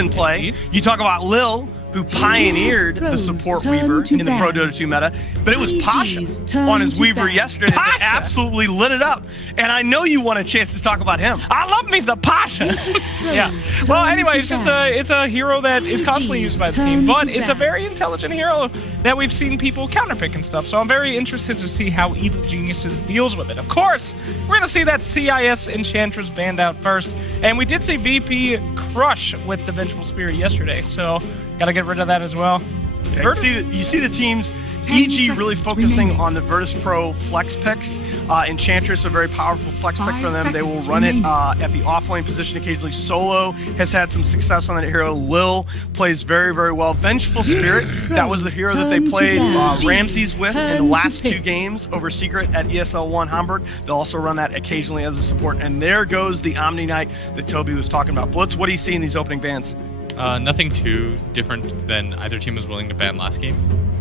in play. You talk about Lil, who pioneered the support Weaver in the Pro Dota 2 meta, but it was Pasha on his Weaver yesterday that absolutely lit it up. And I know you want a chance to talk about him. I love me the Pasha. Yeah. Well, anyway, it's just it's a hero that is constantly used by the team, but it's a very intelligent hero that we've seen people counterpick and stuff. So I'm very interested to see how Evil Geniuses deals with it. Of course, we're gonna see that CIS Enchantress banned out first, and we did see VP crush with the Vengeful Spirit yesterday. So gotta get rid of that as well. Yeah, you see the teams, EG really focusing on the Virtus Pro flex picks. Enchantress, a very powerful flex pick for them. They will run it at the offlane position occasionally. Solo has had some success on that hero. Lil plays very, very well. Vengeful Spirit, that was the hero that they played Ramses with in the last 2 games over Secret at ESL 1 Hamburg. They'll also run that occasionally as a support. And there goes the Omni Knight that Toby was talking about. Blitz, what do you see in these opening bans? Nothing too different than either team was willing to ban last game.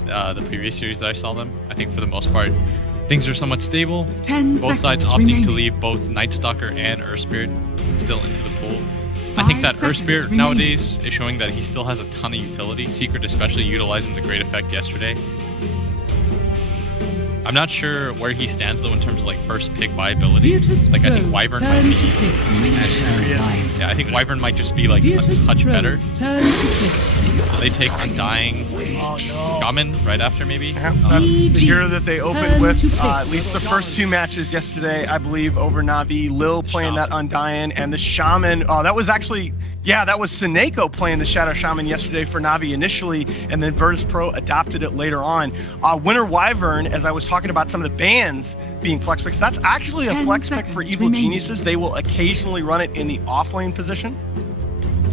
The previous series that I saw them, I think for the most part, things are somewhat stable. Both sides opting to leave both Night Stalker and Earth Spirit still into the pool. I think that Earth Spirit nowadays is showing that he still has a ton of utility. Secret especially utilized him to great effect yesterday. I'm not sure where he stands though in terms of like first pick viability. Like I think Wyvern might be. Yeah, I think Wyvern might just be like a touch better. They take Undying Shaman right after maybe. That's the hero that they opened with at least the first 2 matches yesterday, I believe, over Na'Vi. Lil playing that Undying, and the Shaman. Oh, that was actually. Yeah, that was Seneko playing the Shadow Shaman yesterday for Na'Vi initially, and then Virtus Pro adopted it later on. Winter Wyvern, as I was talking about some of the bans being flex picks, that's actually a flex pick for Evil Geniuses. They will occasionally run it in the offlane position.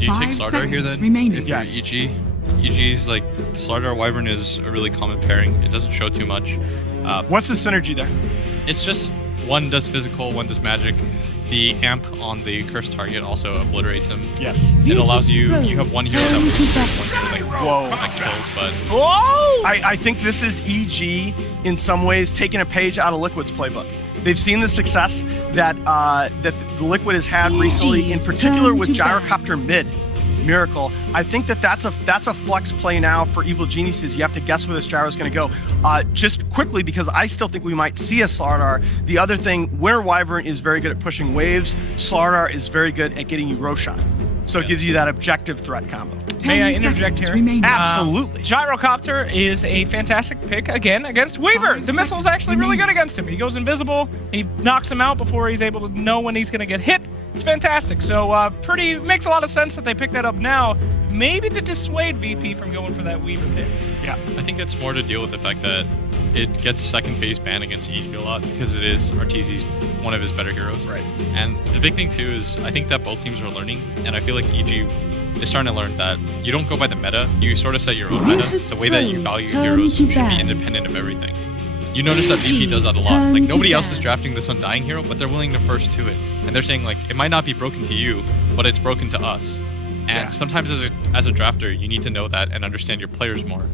Do you take Slardar here then? If you're EG? EG's like, Slardar Wyvern is a really common pairing. It doesn't show too much. What's the synergy there? It's just one does physical, one does magic. The amp on the cursed target also obliterates him. Yes. It allows you have one hero that will like kills, but I think this is EG in some ways taking a page out of Liquid's playbook. They've seen the success that that the Liquid has had recently, in particular with Gyrocopter mid. Miracle. I think that's a flex play now for Evil Geniuses. You have to guess where this gyro is going to go. Just quickly, because I still think we might see a Slardar. The other thing, Winter Wyvern is very good at pushing waves. Slardar is very good at getting you Roshan. So it gives you that objective threat combo. May I interject here? Absolutely. Gyrocopter is a fantastic pick, again, against Weaver. The missile is actually really good against him. He goes invisible, he knocks him out before he's able to know when he's going to get hit. It's fantastic. So makes a lot of sense that they pick that up now, maybe to dissuade VP from going for that Weaver pick. Yeah. I think it's more to deal with the fact that it gets second phase ban against EG a lot because it is Arteezy's one of his better heroes. Right. And the big thing too is I think that both teams are learning, and I feel like EG is starting to learn that you don't go by the meta, you sort of set your own meta. The way that you value heroes should be independent of everything. You notice that VP does that a lot. Like nobody else is drafting this Undying hero, but they're willing to first to it. And they're saying like, it might not be broken to you, but it's broken to us. And sometimes as a drafter, you need to know that and understand your players more.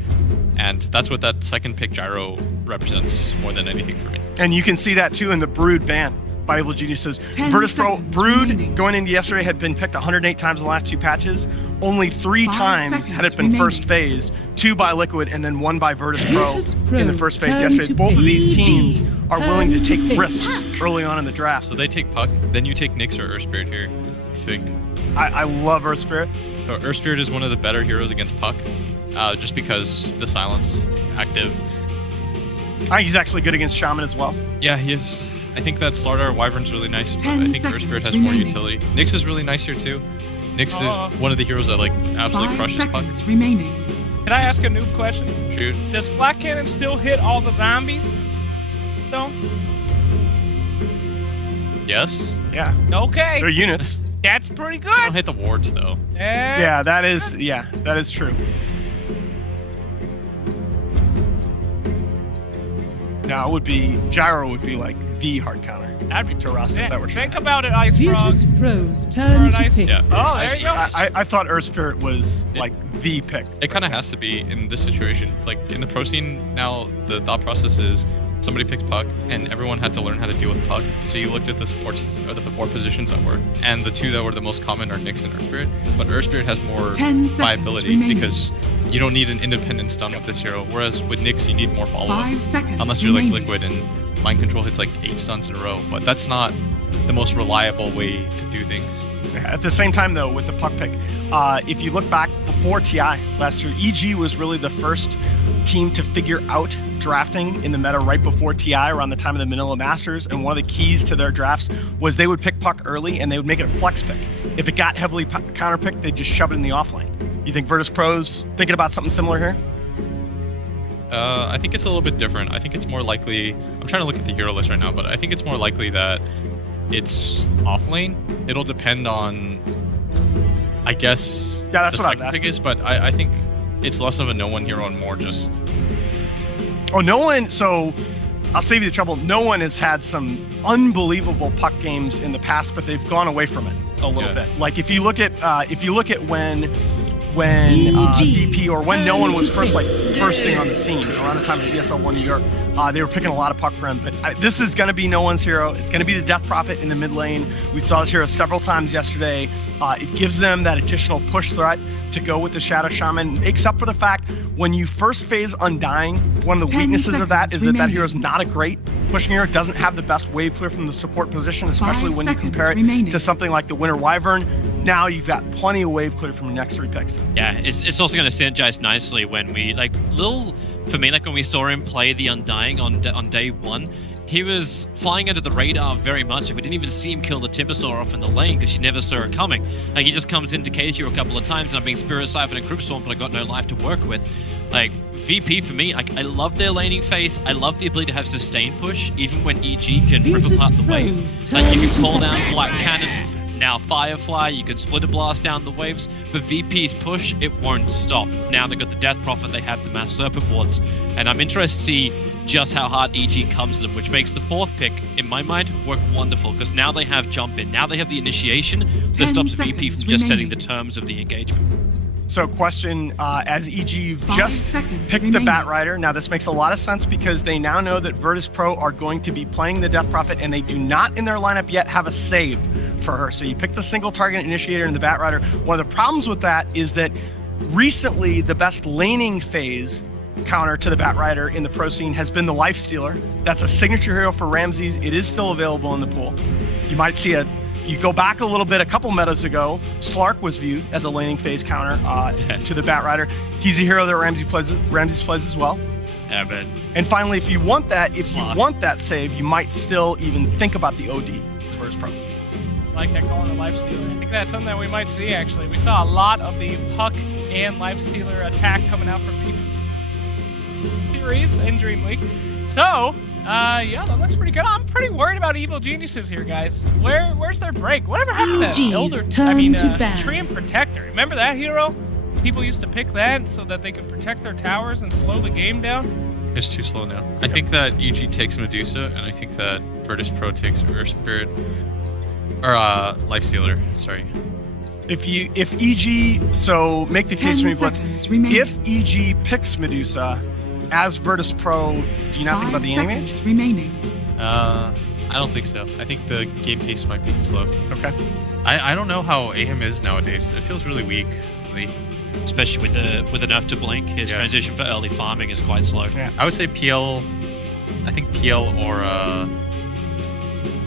And that's what that second pick gyro represents more than anything for me. And you can see that too in the Brood ban by Evil Geniuses. Virtus Pro Brood going into yesterday had been picked 108 times in the last 2 patches. Only 3 times had it been first phased, 2 by Liquid and then 1 by Virtus Pro in the first phase yesterday. Both of these teams are willing to take risks early on in the draft. So they take Puck, then you take Nyx or Earth Spirit here, I think. I love Earth Spirit. So Earth Spirit is one of the better heroes against Puck, just because the silence, active. I think he's actually good against Shaman as well. Yeah, he is. I think that Slardar Wyvern's really nice, but I think Earth Spirit has more utility. Nyx is really nice here too. Nyx is one of the heroes that like absolutely crushes Puck. Can I ask a noob question? Shoot. Does Flak Cannon still hit all the zombies? No. Yes. Yeah. Okay. They're units. That's pretty good. They don't hit the wards though. Yeah, that is true. Now it would be Gyro would be like the hard counter. That'd be Terrasa if that were true. Think about it, Ice Frog. Virtus Pro's turn to pick. Yeah. Oh, there you go. I thought Earth Spirit was like the pick. It kind of has to be in this situation. Like in the pro scene now, the thought process is somebody picked Puck, and everyone had to learn how to deal with Puck. So you looked at the supports, or the before positions that work, and the two that were the most common are Nyx and Earth Spirit. But Earth Spirit has more viability because you don't need an independent stun with this hero, whereas with Nyx you need more follow-up. Unless you're like Liquid and Mind Control hits like 8 stuns in a row, but that's not the most reliable way to do things. At the same time, though, with the Puck pick, if you look back before TI last year, EG was really the first team to figure out drafting in the meta right before TI, around the time of the Manila Masters, and one of the keys to their drafts was they would pick Puck early and they would make it a flex pick. If it got heavily counterpicked, they'd just shove it in the offlane. You think Virtus Pro's thinking about something similar here? I think it's a little bit different. I think it's more likely, I'm trying to look at the hero list right now, but I think it's more likely that it's offlane. It'll depend on, I guess, that's the what I was second asking. pick is, but I think it's less of a no one hero and more just... Oh, no one, so I'll save you the trouble. No one has had some unbelievable Puck games in the past, but they've gone away from it a little bit. Like if you look at when VP or when no one was first bursting on the scene around the time of ESL 1 New York, they were picking a lot of Puck for him. But this is going to be no one's hero. It's going to be the Death Prophet in the mid lane. We saw this hero several times yesterday. It gives them that additional push threat to go with the Shadow Shaman. Makes up for the fact when you first phase Undying, one of the weaknesses of that is that hero is not a great pushing hero. It doesn't have the best wave clear from the support position, especially when you compare it to something like the Winter Wyvern. Now you've got plenty of wave clear from the next 3 picks. Yeah, it's also going to synergize nicely when we, for me, when we saw him play the Undying on day 1, he was flying under the radar very much. We didn't even see him kill the Timbersaw off in the lane because you never saw it coming. Like, he just comes into KG a couple of times and I'm being Spirit Siphon and Group Storm, but I got no life to work with. Like, VP for me, I love their laning phase. I love the ability to have sustain push, even when EG can rip apart the wave. Like, you can call down Flat Cannon, now Firefly, you can Splitter Blast down the waves, but VP's push, it won't stop. Now they've got the Death Prophet, they have the Mass Serpent Wards, and I'm interested to see just how hard EG comes to them, which makes the 4th pick, in my mind, work wonderful, because now they have Jump In, now they have the initiation that stops VP from just setting the terms of the engagement. So question, as EG just picked the Bat Rider, now this makes a lot of sense because they now know that Virtus Pro are going to be playing the Death Prophet and they do not in their lineup yet have a save for her. So you pick the single target initiator in the Bat Rider. One of the problems with that is that recently the best laning phase counter to the Bat Rider in the pro scene has been the Life Stealer. That's a signature hero for Ramses. It is still available in the pool. You might see you go back a little bit, a couple metas ago, Slark was viewed as a laning phase counter to the Bat Rider. He's a hero that Ramses plays as well. Yeah, but... And finally, if you want that save, you might still even think about the OD as far as pro. I like that calling the Life Stealer. I think that's something that we might see, actually. We saw a lot of the Puck and Life Stealer attack coming out from series in Dream League. So, yeah, that looks pretty good. I'm pretty worried about Evil Geniuses here, guys. Where's their break? Whatever happened to Elder? Tree and Protector. Remember that hero? People used to pick that so that they could protect their towers and slow the game down. It's too slow now. I think that EG takes Medusa, and I think that Virtus Pro takes Earth Spirit, or Life Stealer. Sorry. If EG, so make the case for me, Blitz. If EG picks Medusa as Virtus Pro, do you not think about the animation? Remaining. I don't think so. I think the game pace might be slow. Okay. I don't know how AIM is nowadays. It feels really weak. Especially with enough to blink, his transition for early farming is quite slow. Yeah. I would say PL. I think PL or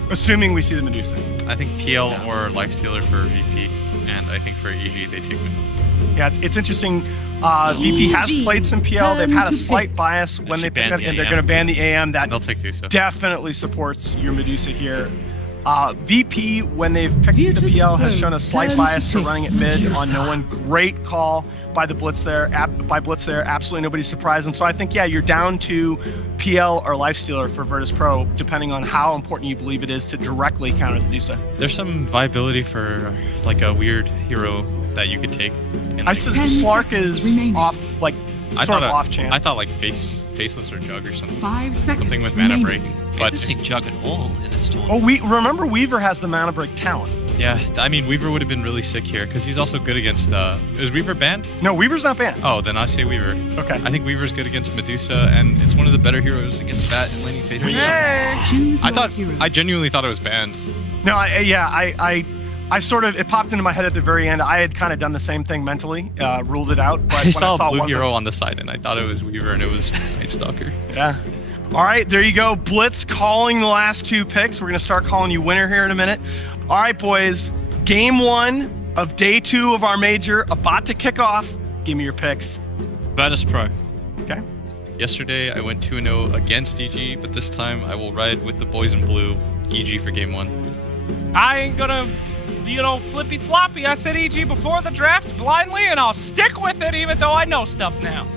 assuming we see the Medusa. I think PL or Life Stealer for VP, and I think for EG they take Medusa. Yeah, it's interesting. VP has played some PL. They've had a slight bias when they pick it, and they're going to ban the AM. That they'll take Medusa. Definitely supports your Medusa here. VP, when they've picked the PL, has shown a slight bias to running it mid on no one. Great call by the Blitz there. Absolutely nobody's surprised. And so I think, yeah, you're down to PL or Life Stealer for Virtus Pro, depending on how important you believe it is to directly counter the Medusa. There's some viability for like a weird hero that you could take. I said Slark is off like I sort thought of off chance. I thought like Faceless or Jug or something. 5 seconds Something with mana break. I But haven't seen Jug at all in this tournament. Oh, remember Weaver has the mana break talent. yeah, I mean Weaver would have been really sick here because he's also good against. Is Weaver banned? No, Weaver's not banned. Oh, then I say Weaver. Okay. I think Weaver's good against Medusa, and it's one of the better heroes against that and laning Faceless. Choose I your thought hero. I genuinely thought it was banned. No, I sort of, it popped into my head at the very end. I had kind of done the same thing mentally, ruled it out. But I when saw I saw a blue one hero on the side, and I thought it was Weaver, and it was Night Stalker. Yeah. All right, there you go. Blitz calling the last 2 picks. We're going to start calling you winner here in a minute. All right, boys. Game 1 of day 2 of our major about to kick off. Give me your picks. Virtus Pro. Okay. Yesterday, I went 2-0 against EG, but this time I will ride with the boys in blue, EG for game 1. I ain't gonna, flippy floppy. I said EG before the draft blindly, and I'll stick with it even though I know stuff now.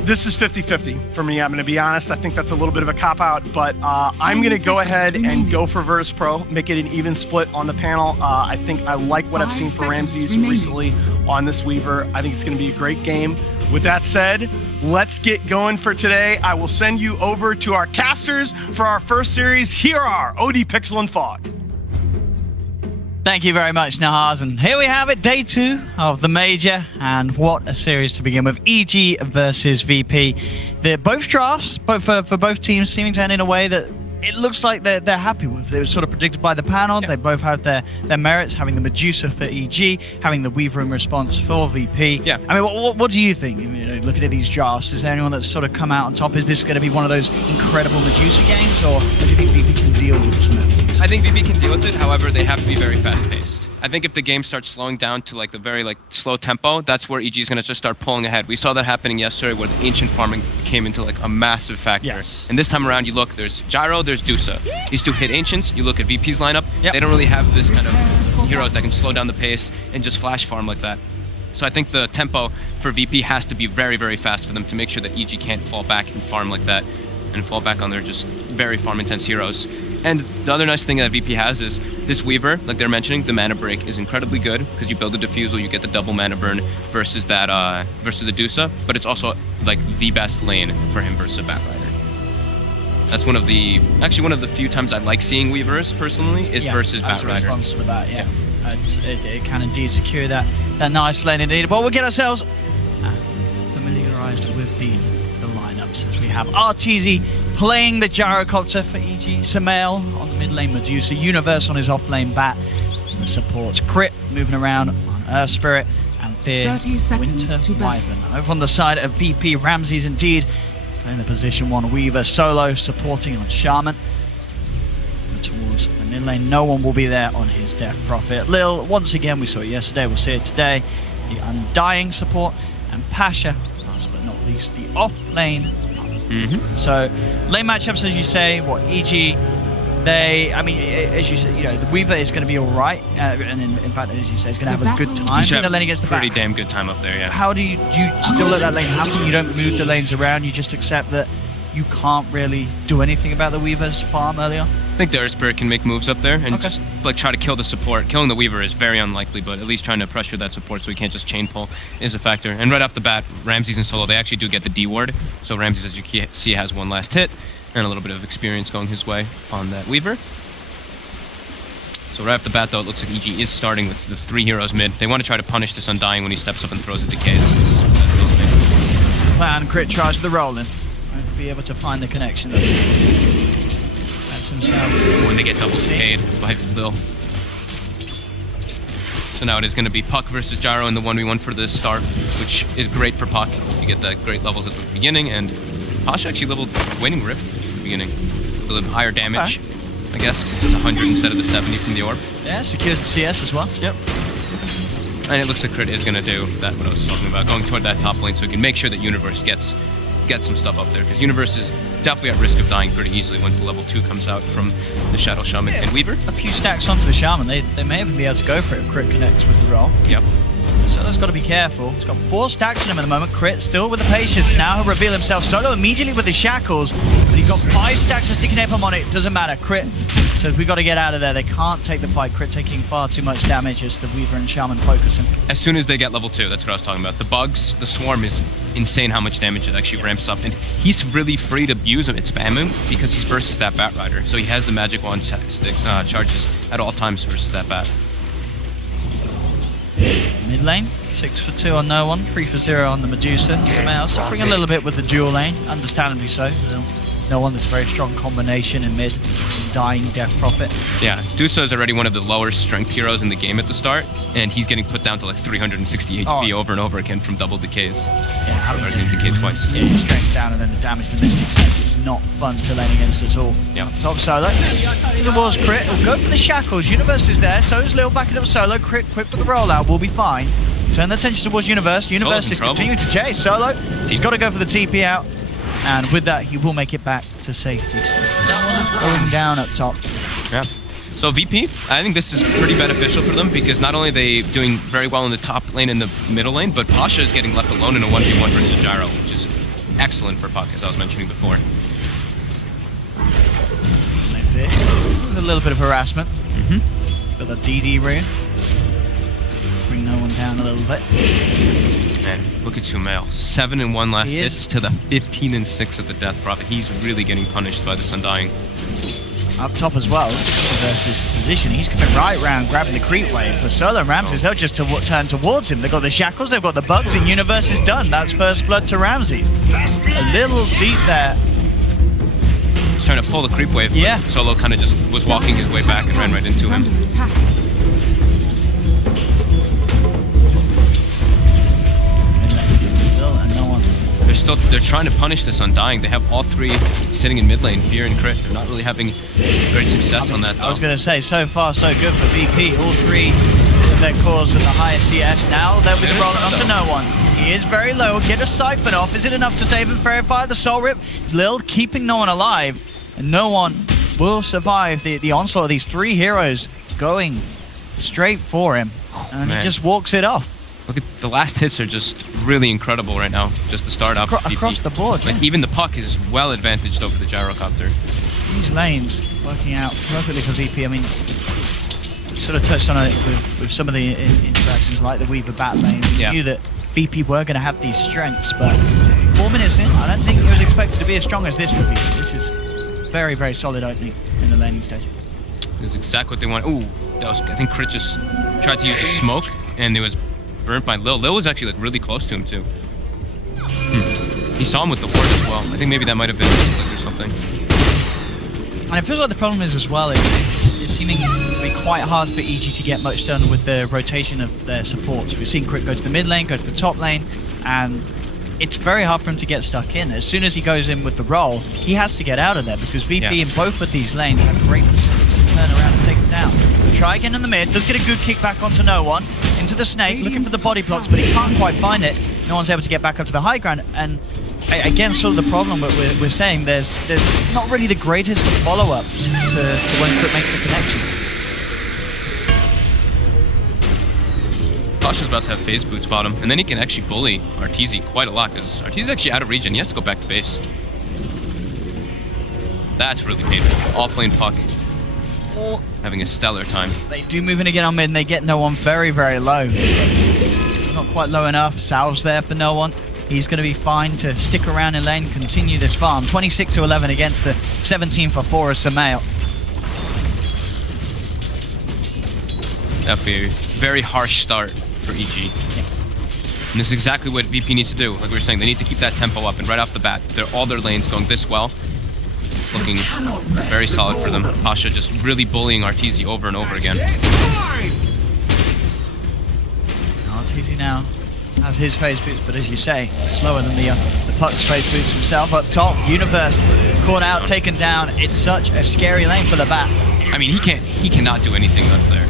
This is 50-50 for me. I'm going to be honest. I think that's a little bit of a cop-out, but I'm going to go ahead and go for Virtus Pro, make it an even split on the panel. I think I like what I've seen for Ramses recently on this Weaver. I think it's going to be a great game. With that said, let's get going for today. I will send you over to our casters for our first series. Here are OD Pixel and Fog. Thank you very much, Nahaz. And here we have it, day 2 of the major, and what a series to begin with. EG versus VP. Both drafts, for both teams, seeming to end in a way that it looks like they're happy with. It was sort of predicted by the panel. They both have their merits, having the Medusa for EG, having the Weaver in response for VP. Yeah. I mean, what do you think? Looking at these drafts, is there anyone that's sort of come out on top? Is this going to be one of those incredible Medusa games, or do you think VP can deal with some of that? I think VP can deal with it. However, they have to be very fast-paced. I think if the game starts slowing down to like the very slow tempo, that's where EG is going to just start pulling ahead. We saw that happening yesterday where the ancient farming came into like a massive factor. Yes. And this time around, you look, there's Gyro, there's Dusa. These 2 hit ancients. You look at VP's lineup, they don't really have this kind of heroes that can slow down the pace and just flash farm like that. So I think the tempo for VP has to be very, very fast for them to make sure that EG can't fall back and farm like that and fall back on their just very farm-intense heroes. And the other nice thing that VP has is this Weaver, like they're mentioning, the mana break is incredibly good because you build a diffusal, you get the double mana burn versus that versus the Dusa, but it's also like the best lane for him versus a Bat Rider. That's one of the few times I like seeing Weavers personally is versus Bat Rider. Response to the Bat, it kind of de-secure that nice lane indeed. Well, we'll get ourselves familiarized with the lineups as we have RTZ playing the Gyrocopter for EG, Samael on the mid lane Medusa, Universe on his off lane Bat, and the supports Crit moving around on Earth Spirit, and Fear Winter Wyvern. Over on the side of VP, Ramses indeed playing the position 1 Weaver solo, supporting on Shaman. And towards the mid lane, no one will be there on his Death Prophet. Lil, once again, we saw it yesterday, we'll see it today, the Undying support, and Pasha, last but not least, the off lane. So lane matchups, as you say, EG, as you said, the Weaver is going to be all right, and in fact, as you say, it's going to have a good time in the lane against the pretty Bat. damn good time up there, yeah. How do you still let that lane happen? You don't move the lanes around, you just accept that you can't really do anything about the Weaver's farm earlier? I think the Earth Spirit can make moves up there and just try to kill the support. Killing the Weaver is very unlikely, but at least trying to pressure that support so he can't just chain pull is a factor. And right off the bat, Ramses and solo, they actually do get the D ward. So Ramses, as you see, has one last hit and a little bit of experience going his way on that Weaver. So right off the bat, though, it looks like EG is starting with the 3 heroes mid. They want to try to punish this Undying when he steps up and throws the decays. Plan, Crit tries the rolling. Won't be able to find the connection. That's himself. When they get double decayed by Lil. So now it is going to be Puck versus Gyro in the 1v1 for the start, which is great for Puck. You get the great levels at the beginning, and Pasha actually leveled Waning Rift at the beginning. A little higher damage, I guess, since it's 100 instead of the 70 from the orb. Yeah, secures the CS as well. Yep. And it looks like Crit is going to do that, what I was talking about, going toward that top lane so he can make sure that Universe gets some stuff up there, because Universe is definitely at risk of dying pretty easily once the level 2 comes out from the Shadow Shaman and Weaver. A few stacks onto the Shaman. They may even be able to go for it if Crit connects with the roll. Yep. Solo's got to be careful. He's got 4 stacks on him at the moment. Crit still with the patience. Now he'll reveal himself. Solo immediately with the shackles, but he's got 5 stacks of Sticky Napalm on it. Doesn't matter. Crit. So we got to get out of there. They can't take the fight. Crit taking far too much damage as the Weaver and Shaman focus him. As soon as they get level 2, that's what I was talking about. The bugs, the swarm is insane how much damage it actually ramps up. And he's really free to use him and spam him because he's versus that Bat Rider. So he has the magic wand charges at all times versus that Bat. Mid lane, 6 for 2 on no one, 3 for 0 on the Medusa. Sumail suffering a little bit with the dual lane, understandably so. No one that's very strong combination in mid, dying Death Prophet. Yeah, Dusa is already one of the lower strength heroes in the game at the start, and he's getting put down to like 360 HP over and over again from double decays. Yeah, having to decay twice. Yeah, your strength down and then the damage the Mystic Snake. It's not fun to lane against at all. Yeah. Top Solo. Towards Crit. We'll go for the shackles. Universe is there. So is Lil backing up Solo. Crit quick with the rollout. We'll be fine. Turn the attention towards Universe. Universe is continuing to chase Solo. He's got to go for the TP out. And with that, he will make it back to safety. Going down up top. Yeah. So VP, I think this is pretty beneficial for them because not only are they doing very well in the top lane and the middle lane, but Pasha is getting left alone in a 1v1 versus Gyro, which is excellent for Puck, as I was mentioning before. A little bit of harassment. For the DD rune. Bring no one down a little bit. Man, look at Sumail. 7-1 last hits to the 15-6 of the Death Prophet. He's really getting punished by this Undying. Up top as well, versus position. He's coming right round, grabbing the creep wave. For Solo and Ramses, they'll just turn towards him. They've got the shackles, they've got the bugs, and Universe is done. That's first blood to Ramses. A little deep there. He's trying to pull the creep wave. Yeah. Solo kind of just was walking his way back and ran right into him. They're trying to punish this Undying. They have all 3 sitting in mid lane, Fear and Crit. They're not really having great success on that, though. I was going to say, so far so good for VP. All 3 of their cores at the highest CS. Now they'll be rolling onto no one. He is very low. Get a siphon off. Is it enough to save him? Verify the soul rip. Lil keeping no one alive. And no one will survive the onslaught of these 3 heroes going straight for him. And he just walks it off. Look at the last hits are just really incredible right now, just to start off. Across the board. Like even the Puck is well advantaged over the Gyrocopter. These lanes working out perfectly for VP. I mean, sort of touched on it with some of the interactions like the Weaver Bat lane. We knew that VP were going to have these strengths, but 4 minutes in, I don't think it was expected to be as strong as this for VP. This is very, very solid opening in the laning stage. This is exactly what they want. Ooh, that was, I think Crit just tried to use the smoke, and it was burnt by Lil. Lil was actually like really close to him too. He saw him with the ward as well. I think maybe that might have been a split or something. And it feels like the problem is as well, it's seeming to be quite hard for EG to get much done with the rotation of their supports. We've seen Crit go to the mid lane, go to the top lane, and it's very hard for him to get stuck in. As soon as he goes in with the roll, he has to get out of there because VP in both of these lanes have great potential to turn around and take him down. We'll try again in the mid, does get a good kick back onto no one. Into the snake, looking for the body blocks, but he can't quite find it. No one's able to get back up to the high ground, and again, sort of the problem that we're saying, there's not really the greatest of follow-ups to when Crit makes the connection. Pasha's about to have phase boots bottom, and then he can actually bully Arteezy quite a lot, because Arteezy's actually out of region. He has to go back to base. That's really painful. Off-lane Puck. Having a stellar time. They do move in again on mid and they get no one very, very low. Not quite low enough. Salve's there for no one. He's going to be fine to stick around in lane, continue this farm. 26-11 against the 17-4 of Sumail. That'll be a very harsh start for EG. And this is exactly what VP needs to do. Like we were saying, they need to keep that tempo up, and right off the bat, all their lanes going this well. It's looking very solid for them. Pasha just really bullying Arteezy over and over again. Arteezy now has his phase boots, but as you say, slower than the Puck's phase boots himself. Up top, Universe caught out, taken down. It's such a scary lane for the Bat. I mean, he cannot do anything up there.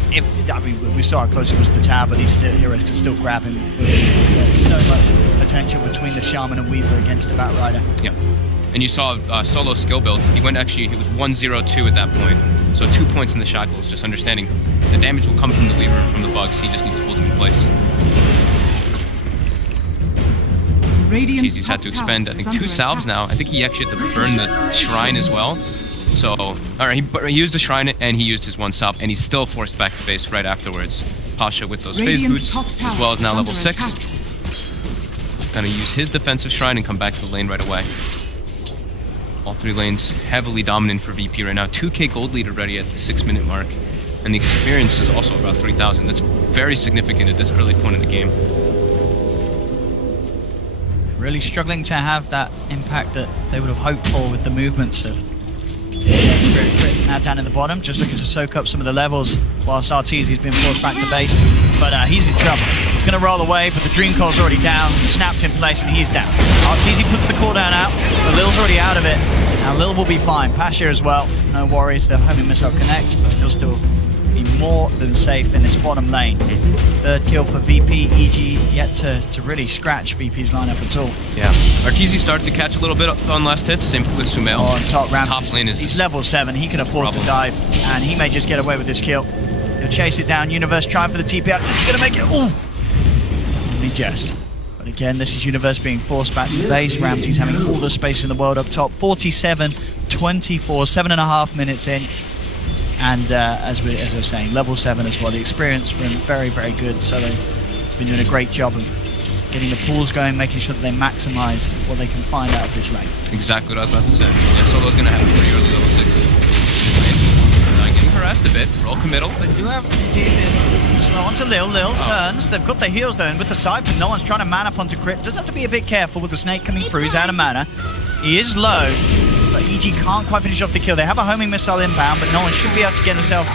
We saw how close it was to the tower, but these heroes can still grab him. There's so much potential between the Shaman and Weaver against the Bat Rider. Yep. And you saw Solo skill build. He was 1-0-2 at that point. So 2 points in the shackles, just understanding the damage will come from the lever, from the bugs. He just needs to hold him in place. He's had to expend, I think, 2 salves now. I think he actually had to burn the shrine as well. So, alright, he used the shrine and he used his 1 salve, and he's still forced back to base right afterwards. Pasha with those phase boots, as well as now level 6. Gonna use his defensive shrine and come back to the lane right away. All 3 lanes heavily dominant for VP right now. 2k gold lead already at the 6-minute mark. And the experience is also about 3,000. That's very significant at this early point in the game. Really struggling to have that impact that they would have hoped for with the movements of Spirit Crit now down in the bottom, just looking to soak up some of the levels whilst Arteezy's been forced back to base. But he's in trouble. He's going to roll away, but the Dream Coil's already down, snapped in place, and he's down. Arteezy puts the cooldown out, but Lil's already out of it. Now Lil will be fine. Pasha as well. No worries, the homing missile connect, but he'll still be more than safe in this bottom lane. 3rd kill for VP. EG yet to really scratch VP's lineup at all. Yeah. Arteezy started to catch a little bit on last hits, same with Sumail. On top ramp. Top lane is he's level 7, he can afford to dive, and he may just get away with this kill. He'll chase it down. Universe trying for the TP out. He's gonna make it. Ooh! Only just. But again, this is Universe being forced back to base. Ramsey's having all the space in the world up top. 47-24, 7.5 minutes in. And as I was saying, level 7 as well. The experience for him very, very good. So he's been doing a great job of getting the pools going, making sure that they maximize what they can find out of this lane. Exactly what I was about to say. Yeah, Solo's going to have a pretty early level 6. Getting harassed a bit. Roll committal. They do have slow onto Lil. Lil turns. They've got the heals though, and with the Siphon, no one's trying to man up onto Crit. Does have to be a bit careful with the Snake coming through. He's out of mana. He is low, but EG can't quite finish off the kill. They have a homing missile inbound, but no one should be able to get himself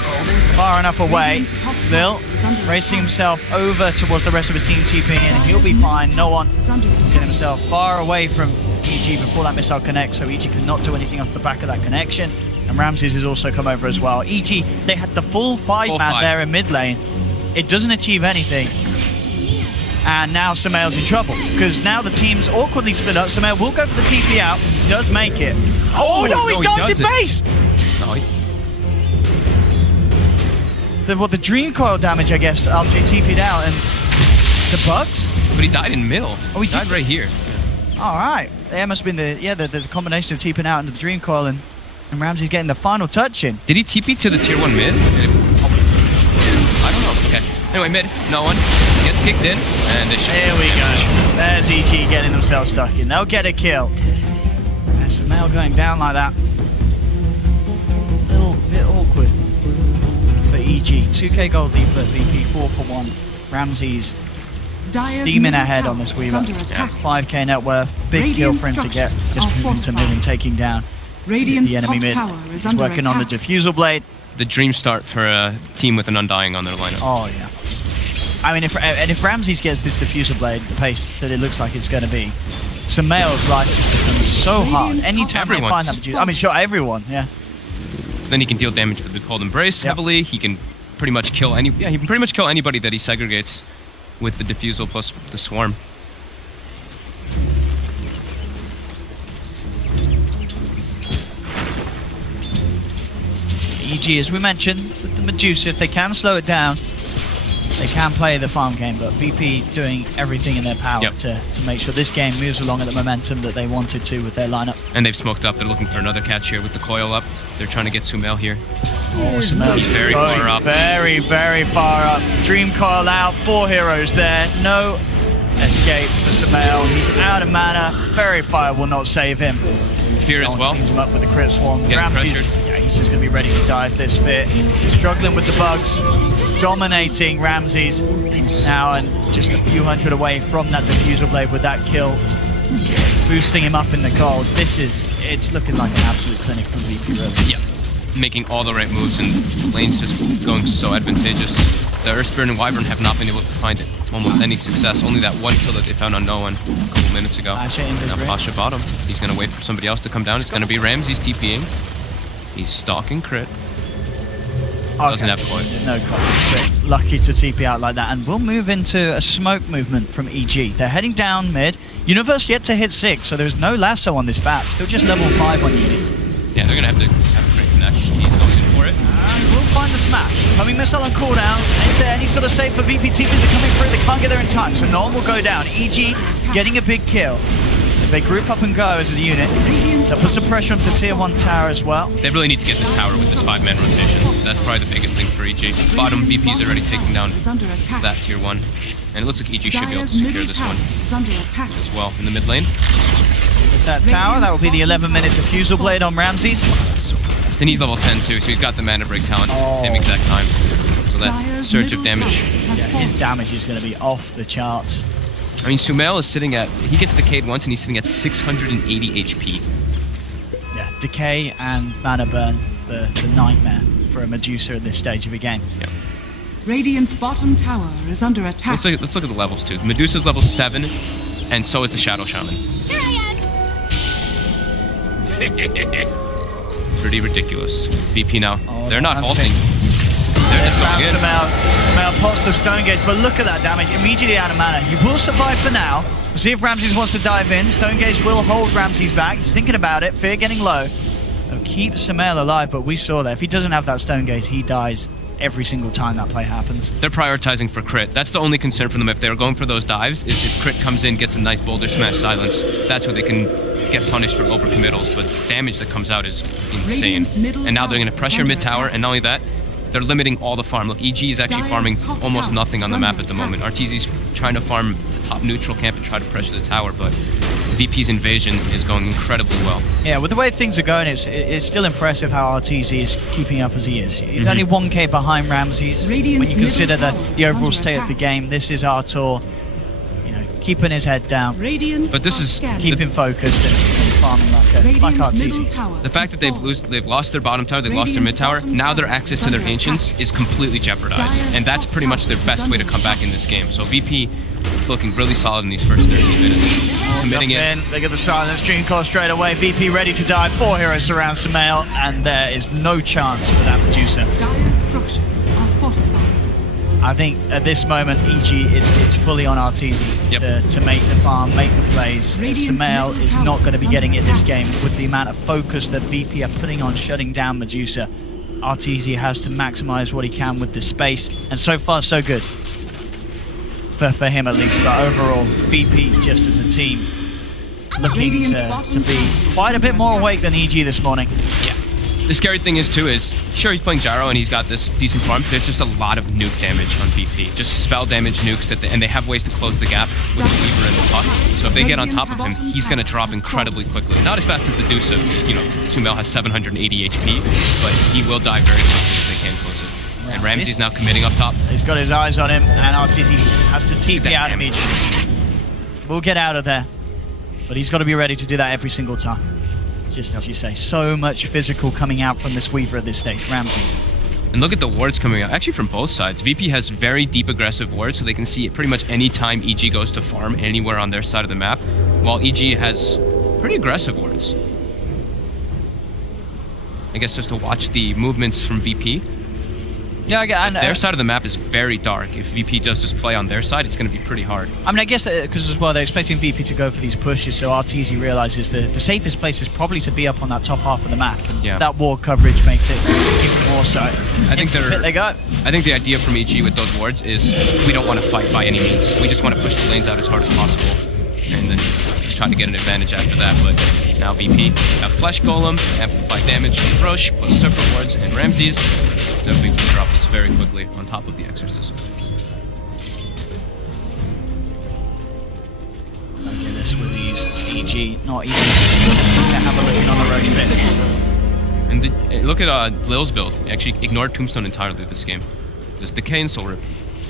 far enough away. Lil racing himself over towards the rest of his team, TPing in, and he'll be fine. No one can get himself far away from EG before that missile connects, so EG cannot do anything off the back of that connection. And Ramses has also come over as well. EG, they had the full 5-man there in mid lane. It doesn't achieve anything. And now Sumail's in trouble, because now the team's awkwardly split up. Sumail will go for the TP out, does make it. Oh no, he dives in base! No, the Dream Coil damage, I guess, RJ TP'd out, and the bugs? But he died in middle. Oh, he died right here. Alright, there must have been the combination of TPing out and the Dream Coil, and Ramsey's getting the final touch in. Did he TP to the tier 1 mid? I don't know. Okay. Anyway, mid, no one. Gets kicked in, and there we go. There's EG getting themselves stuck in. They'll get a kill. And Sumail going down like that. A little bit awkward for EG. 2k gold lead for VP, 4 for 1. Ramsey's steaming ahead on this Weaver. 5k net worth. Big kill for him to get. Just moving to mid and taking down the enemy mid. He's working on the Diffusal Blade. The dream start for a team with an Undying on their lineup. Oh, yeah. I mean, if Ramses gets this Diffusal Blade, the pace that it looks like it's going to be, Sumail's life becomes so hard. Anytime they find that, I mean, sure, everyone, yeah. So then he can deal damage with the Cold Embrace heavily. He can pretty much kill anybody that he segregates with the Diffusal plus the Swarm. EG, as we mentioned, with the Medusa, if they can slow it down, they can play the farm game, but VP doing everything in their power to make sure this game moves along at the momentum that they wanted to with their lineup. And they've smoked up. They're looking for another catch here with the coil up. They're trying to get Sumail here. Oh, Sumail. He's very far up. Very, very far up. Dream Coil out. 4 heroes there. No escape for Sumail. He's out of mana. Very Fire will not save him. Fear as well. Cleans him up with the Crit Swarm. He's just going to be ready to die if this fit. Struggling with the bugs. Dominating Ramses now, and just a few hundred away from that Diffusal Blade with that kill. Boosting him up in the cold. It's looking like an absolute clinic from VP, really. Yeah. Making all the right moves, and the lane's just going so advantageous. The Earthspirit and Wyvern have not been able to find almost any success. Only that one kill that they found on no one a couple minutes ago. Now Pasha bottom. He's going to wait for somebody else to come down. It's going to be Ramses TPing. He's stalking Crit. Doesn't have point. No coverage, but lucky to TP out like that. And we'll move into a smoke movement from EG. They're heading down mid. Universe yet to hit 6, so there's no lasso on this bat. Still just level 5 on Uni. Yeah, they're going to have a great connect. He's going in for it. And we'll find the smash. Homing missile on cooldown. Is there any sort of save for VP? TPs are coming through. They can't get there in time, so Norm will go down. EG getting a big kill. If they group up and go as a unit, that puts some pressure on the tier 1 tower as well. They really need to get this tower with this 5-man rotation. That's probably the biggest thing for EG. Bottom VP's already taking down that tier 1. And it looks like EG should be able to secure this one as well in the mid lane. With that tower, that will be the 11-minute diffusal blade on Ramses. And he's level 10 too, so he's got the mana break talent at the same exact time. So that surge of damage. Yeah, his damage is going to be off the charts. I mean, Sumail is sitting at, he gets decayed once and he's sitting at 680 HP. Yeah, decay and mana burn, the nightmare for a Medusa at this stage of a game. Yep. Radiant's bottom tower is under attack. Let's look at the levels too. Medusa's level 7, and so is the Shadow Shaman. Here I am! Pretty ridiculous. VP now. They're not halting. They're just going in. Sumail pops the Stone Gauge, but look at that damage. Immediately out of mana. You will survive for now. We'll see if Ramses wants to dive in. Stone Gauge will hold Ramses back. He's thinking about it. Fear getting low. It'll keep Sumail alive, but we saw that. If he doesn't have that Stone Gauge, he dies every single time that play happens. They're prioritizing for crit. That's the only concern for them if they're going for those dives, is if crit comes in, gets a nice boulder smash silence, that's where they can get punished for overcommittals, but damage that comes out is insane. And now they're going to pressure mid tower, and not only that, they're limiting all the farm. Look, EG is actually farming almost nothing on the map at the moment. RTZ's trying to farm the top neutral camp and try to pressure the tower, but VP's invasion is going incredibly well. Yeah, with the way things are going, it's still impressive how RTZ is keeping up as he is. He's only 1k behind Ramses. When you consider the overall state of the game, this is Artur, you know, keeping his head down. But this is keeping focused and farming like RTZ. The fact that they've lost their bottom tower, they've lost their mid tower, now their access to their ancients is completely jeopardized, and that's pretty much their best way to come back in this game. So VP looking really solid in these first 13 minutes. Committing it. They get the silence, Dream Call straight away. VP ready to dive. 4 heroes surround Sumail, and there is no chance for that Medusa. Dire structures are fortified. I think at this moment, EG it's fully on RTZ to make the farm, make the plays. Sumail is not going to be getting it this game with the amount of focus that VP are putting on shutting down Medusa. RTZ has to maximize what he can with this space, and so far so good. For him at least, but overall, VP just as a team looking to be quite a bit more awake than EG this morning. Yeah. The scary thing is too is, sure he's playing Gyro and he's got this decent farm, but there's just a lot of nuke damage on VP. Just spell damage nukes, and they have ways to close the gap with the Weaver and the Puck. So if they get on top of him, he's going to drop incredibly quickly. Not as fast as Medusa, you know, Sumail has 780 HP, but he will die very quickly if they can close it. And Ramsey's now committing up top. He's got his eyes on him, and RTZ has to TP out immediately. We'll get out of there, but he's got to be ready to do that every single time. Just as you say, so much physical coming out from this Weaver at this stage, Ramses. And look at the wards coming out, actually from both sides. VP has very deep aggressive wards, so they can see it pretty much any time EG goes to farm anywhere on their side of the map, while EG has pretty aggressive wards. I guess just to watch the movements from VP. Yeah, I know. Their side of the map is very dark. If VP does just play on their side, it's going to be pretty hard. I mean, I guess because as well, they're expecting VP to go for these pushes, so RTZ realizes the safest place is probably to be up on that top half of the map. Yeah. That ward coverage makes it even more so. I think they go. I think the idea from EG with those wards is we don't want to fight by any means. We just want to push the lanes out as hard as possible, and then just try to get an advantage after that. But now VP got Flesh Golem, amplified damage, Roche, plus Serpent wards, and Ramses. Then we can drop this very quickly on top of the Exorcism. Okay, this with these EG not even to have a look on the Roche bit. And look at Lil's build. He actually ignored Tombstone entirely this game. Just Decay and Soul Rip.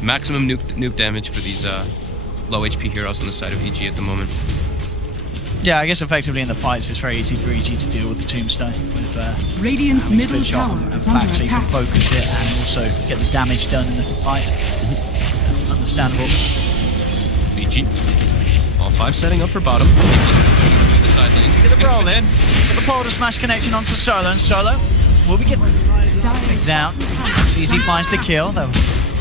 Maximum nuke damage for these low HP heroes on the side of EG at the moment. Yeah, I guess effectively in the fights it's very easy for EG to deal with the Tombstone. With Radiant's middle tower is under so you can attack. focus it and also get the damage done in the fight. Understandable. EG. All 5 setting up for bottom. The side lanes. Get the roll in. Get the Boulder Smash connection onto Solo, and Solo will be getting down. Easy finds the kill, though.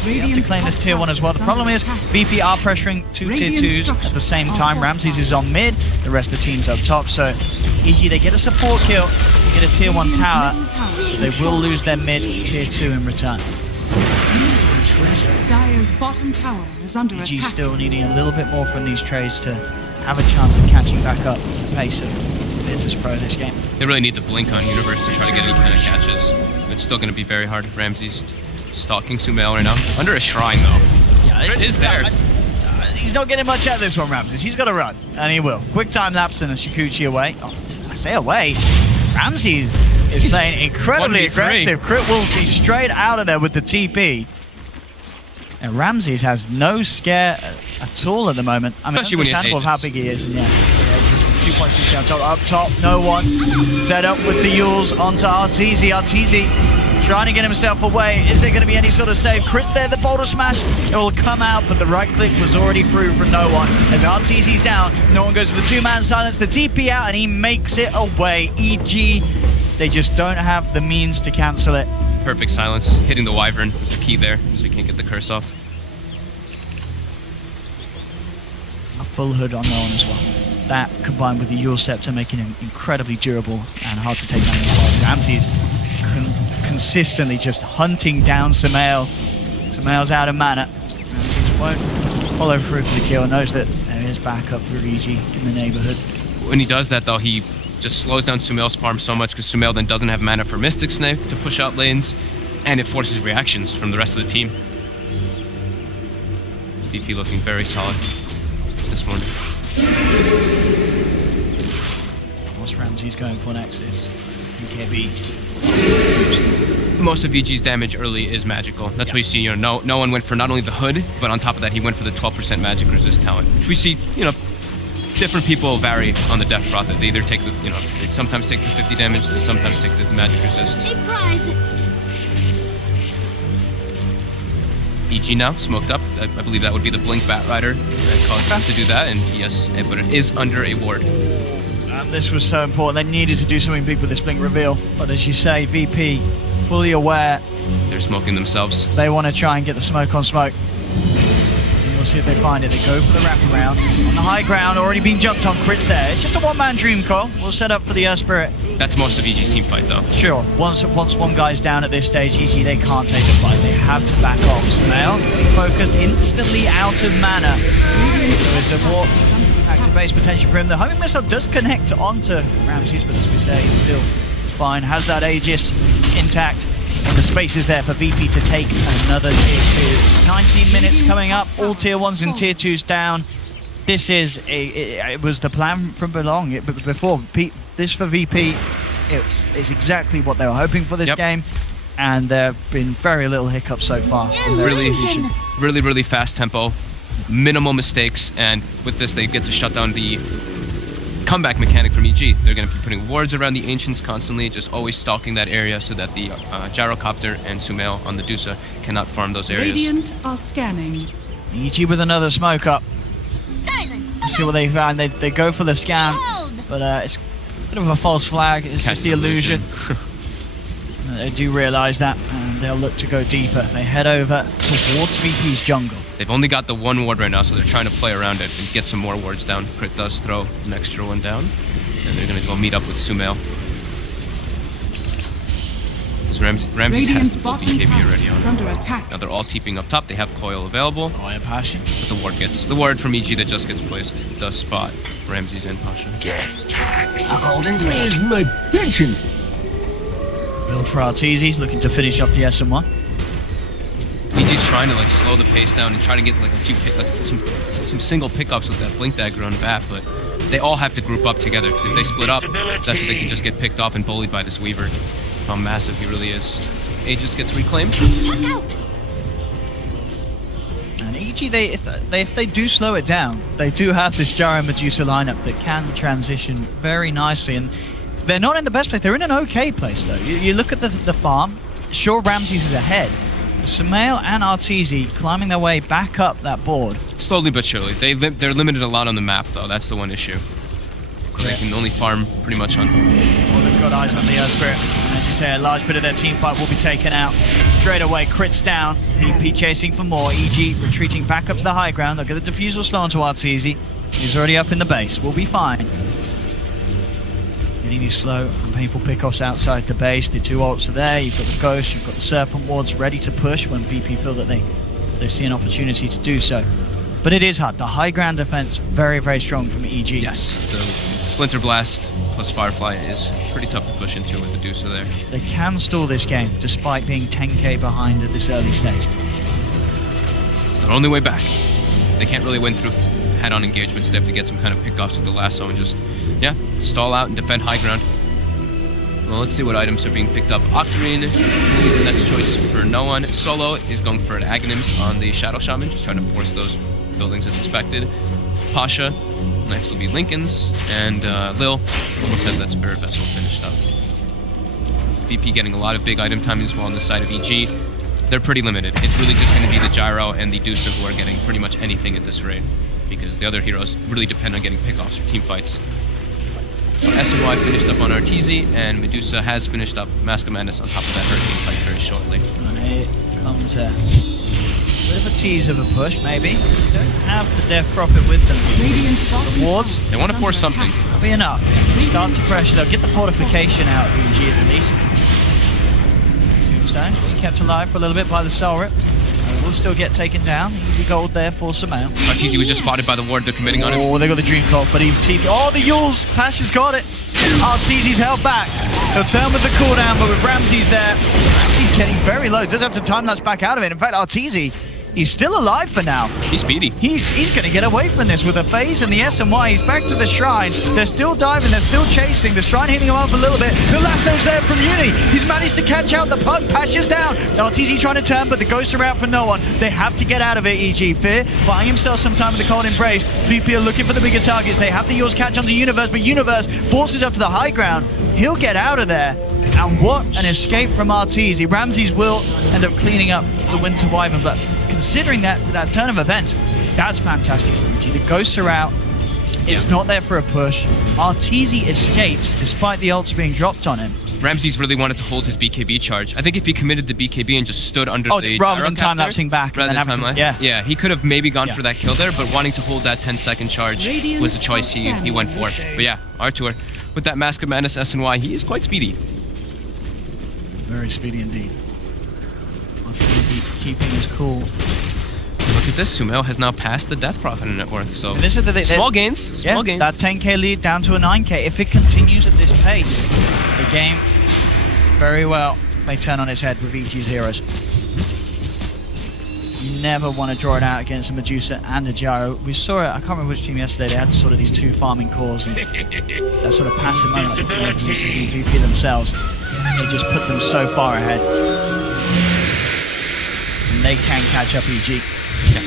We have to claim this tier 1 as well. The problem is VP are pressuring 2 tier 2s at the same time. Ramses is on mid, the rest of the team's up top. So EG, they get a support kill, get a tier 1 tower. They will lose their mid tier 2 in return. Dire's bottom tower is under attack. EG still needing a little bit more from these trades to have a chance of catching back up to the pace of Virtus Pro this game. They really need to blink on Universe to try to get any kind of catches. It's still going to be very hard. Ramses stalking Sumail right now. Under a shrine, though. Yeah, it is there. He's not getting much out of this one, Ramses. He's got to run, and he will. Quick time lapse and a Shikuchi away. Oh, I say away. Ramses is playing incredibly aggressive. Crit will be straight out of there with the TP. And Ramses has no scare at all at the moment. I mean, understandable of how big he is. And yeah, just 2.6 down top. Up top, no one. Set up with the Yules onto Arteezy. Arteezy trying to get himself away. Is there going to be any sort of save? Crit's there, the boulder smash. It will come out, but the right click was already through from no one. As Arteezy's down, no one goes for the 2-man silence. The TP out, and he makes it away. EG, they just don't have the means to cancel it. Perfect silence. Hitting the Wyvern was the key there, so you can't get the curse off. A full hood on no one as well. That combined with the Yule Scepter making him incredibly durable and hard to take down. Ramses consistently just hunting down Sumail. Sumail's out of mana. Ramses won't follow through for the kill. Knows that there is backup for EG in the neighborhood. When he does that, though, he just slows down Sumail's farm so much because Sumail then doesn't have mana for Mystic Snake to push out lanes, and it forces reactions from the rest of the team. VP looking very solid this morning. What's Ramses going for next is BKB. Most of EG's damage early is magical. That's what you see. No one went for not only the hood, but on top of that, he went for the 12% magic resist talent, which we see. Different people vary on the death profit. They either take the, they sometimes take the 50 damage, they sometimes take the magic resist. EG now, smoked up. I believe that would be the Blink Bat Rider that caused him to do that, and yes, but it is under a ward. And this was so important. They needed to do something big with this Blink reveal. But as you say, VP, fully aware. They're smoking themselves. They want to try and get the smoke on smoke. We'll see if they find it. They go for the wraparound. On the high ground, already being jumped on. Crit's there. It's just a one-man Dream Coil. We'll set up for the Earth Spirit. That's most of EG's team fight, though. Sure. Once one guy's down at this stage, EG, they can't take the fight. They have to back off. Sumail, focused instantly out of mana. There's a warp active base potential for him. The homing missile does connect onto Ramses, but as we say, he's still fine. Has that Aegis intact. And the space is there for VP to take another tier 2. 19 minutes coming up. All tier 1s and tier 2s down. This is it was the plan from before. This for VP, it's exactly what they were hoping for this game, and there have been very little hiccups so far. Really fast tempo, minimal mistakes, and with this they get to shut down the comeback mechanic from EG. They're going to be putting wards around the Ancients constantly, just always stalking that area so that the Gyrocopter and Sumail on the Dusa cannot farm those areas. Radiant are scanning. EG with another smoke up. Let's see what they found. They go for the scan, but it's a bit of a false flag. It's just the illusion. They do realise that, and they'll look to go deeper. They head over towards VP's jungle. They've only got the one ward right now, so they're trying to play around it and get some more wards down. Crit does throw an extra one down, and they're going to go meet up with Sumail. Ramses has the full BKB already on. Under attack. Now they're all TPing up top. They have coil available. Fire Passion. But the ward from EG that just gets placed does spot Ramses and Pasha. Death tax. A golden blade. My pension. Build for Arteezy, looking to finish off the SM1. EG's trying to slow the pace down and try to get a few some single pickups with that Blink Dagger on Bat, but they all have to group up together, because if they split up, that's when they can just get picked off and bullied by this Weaver. How massive he really is. Aegis gets reclaimed. And EG, if they do slow it down, they do have this Gyro Medusa lineup that can transition very nicely, and they're not in the best place. They're in an okay place, though. You look at the farm. Sure, Ramses is ahead. Sumail and Arteezy climbing their way back up that board. Slowly but surely. They're limited a lot on the map, though. That's the one issue. They can only farm pretty much on... Well, they've got eyes on the Earth Spirit. And as you say, a large bit of their team fight will be taken out. Straight away, crits down. VP chasing for more. EG retreating back up to the high ground. They'll get the defusal slow onto Arteezy. He's already up in the base. We'll be fine. Getting these slow and painful pickoffs outside the base. The 2 ults are there. You've got the Ghost, you've got the Serpent Wards ready to push when VP feel that they see an opportunity to do so. But it is hard. The high ground defense, very, very strong from EG. Yes, the Splinter Blast plus Firefly is pretty tough to push into with the Deucer there. They can stall this game, despite being 10k behind at this early stage. It's their only way back. They can't really win through head-on engagements. They have to get some kind of pickoffs with the lasso and just, yeah, stall out and defend high ground. Well, let's see what items are being picked up. Octarine will be the next choice for no one. Solo is going for an Aghanims on the Shadow Shaman, just trying to force those buildings as expected. Pasha, next will be Lincoln's, and Lil almost has that Spirit Vessel finished up. VP getting a lot of big item timing as well on the side of EG. They're pretty limited. It's really just going to be the Gyro and the Deucer who are getting pretty much anything at this rate, because the other heroes really depend on getting pickoffs for team fights. So SNY finished up on Arteezy, and Medusa has finished up Mask of Madness on top of that Hurricane fight very shortly. And here comes a bit of a tease of a push, maybe. They don't have the Death Prophet with them. The wards, they want to force something. That'll be enough. Start to pressure. They'll get the fortification out of EG at the least. Tombstone kept alive for a little bit by the Soul Rip. Will still get taken down. Easy gold there for Sumail. Arteezy was just spotted by the ward. They're committing on him. Oh, they got the Dream Cold, but he TP. Oh, the Yules! Pasha's got it. Arteezy's held back. He'll turn with the cooldown, but with Ramses there, Ramses getting very low. Doesn't have to time that's back out of it. In fact, Arteezy, he's still alive for now. He's speedy. He's going to get away from this with a phase and the SMY. He's back to the Shrine. They're still diving. They're still chasing. The Shrine hitting him up a little bit. The lasso's there from Uni. He's managed to catch out the puck. Pasha's down. Arteezy trying to turn, but the Ghosts are out for no one. They have to get out of it, EG. Fear buying himself some time with the Cold Embrace. VP are looking for the bigger targets. They have the Yours catch onto Universe, but Universe forces up to the high ground. He'll get out of there. And what an escape from Arteezy. Ramses will end up cleaning up the Winter Wyvern, but considering that turn of events, that's fantastic for EG. The Ghosts are out. It's not there for a push. Arteezy escapes despite the ults being dropped on him. Ramses really wanted to hold his BKB charge. I think if he committed the BKB and just stood under the rather than time-lapsing back. Rather than yeah, he could have maybe gone for that kill there, but wanting to hold that 10-second charge was the choice he went for. But yeah, Artur, with that Mask of Madness SNY, he is quite speedy. Very speedy indeed. Arteezy keeping his cool. Look at this, Sumail has now passed the Death Prophet in net worth, so this is small gains, small gains. That 10k lead down to a 9k. If it continues at this pace, the game very well may turn on its head with EG's heroes. You never want to draw it out against a Medusa and a Gyro. We saw it, I can't remember which team yesterday, they had sort of these 2 farming cores and that sort of passive moment like VP themselves. They just put them so far ahead. And they can catch up EG. Yeah.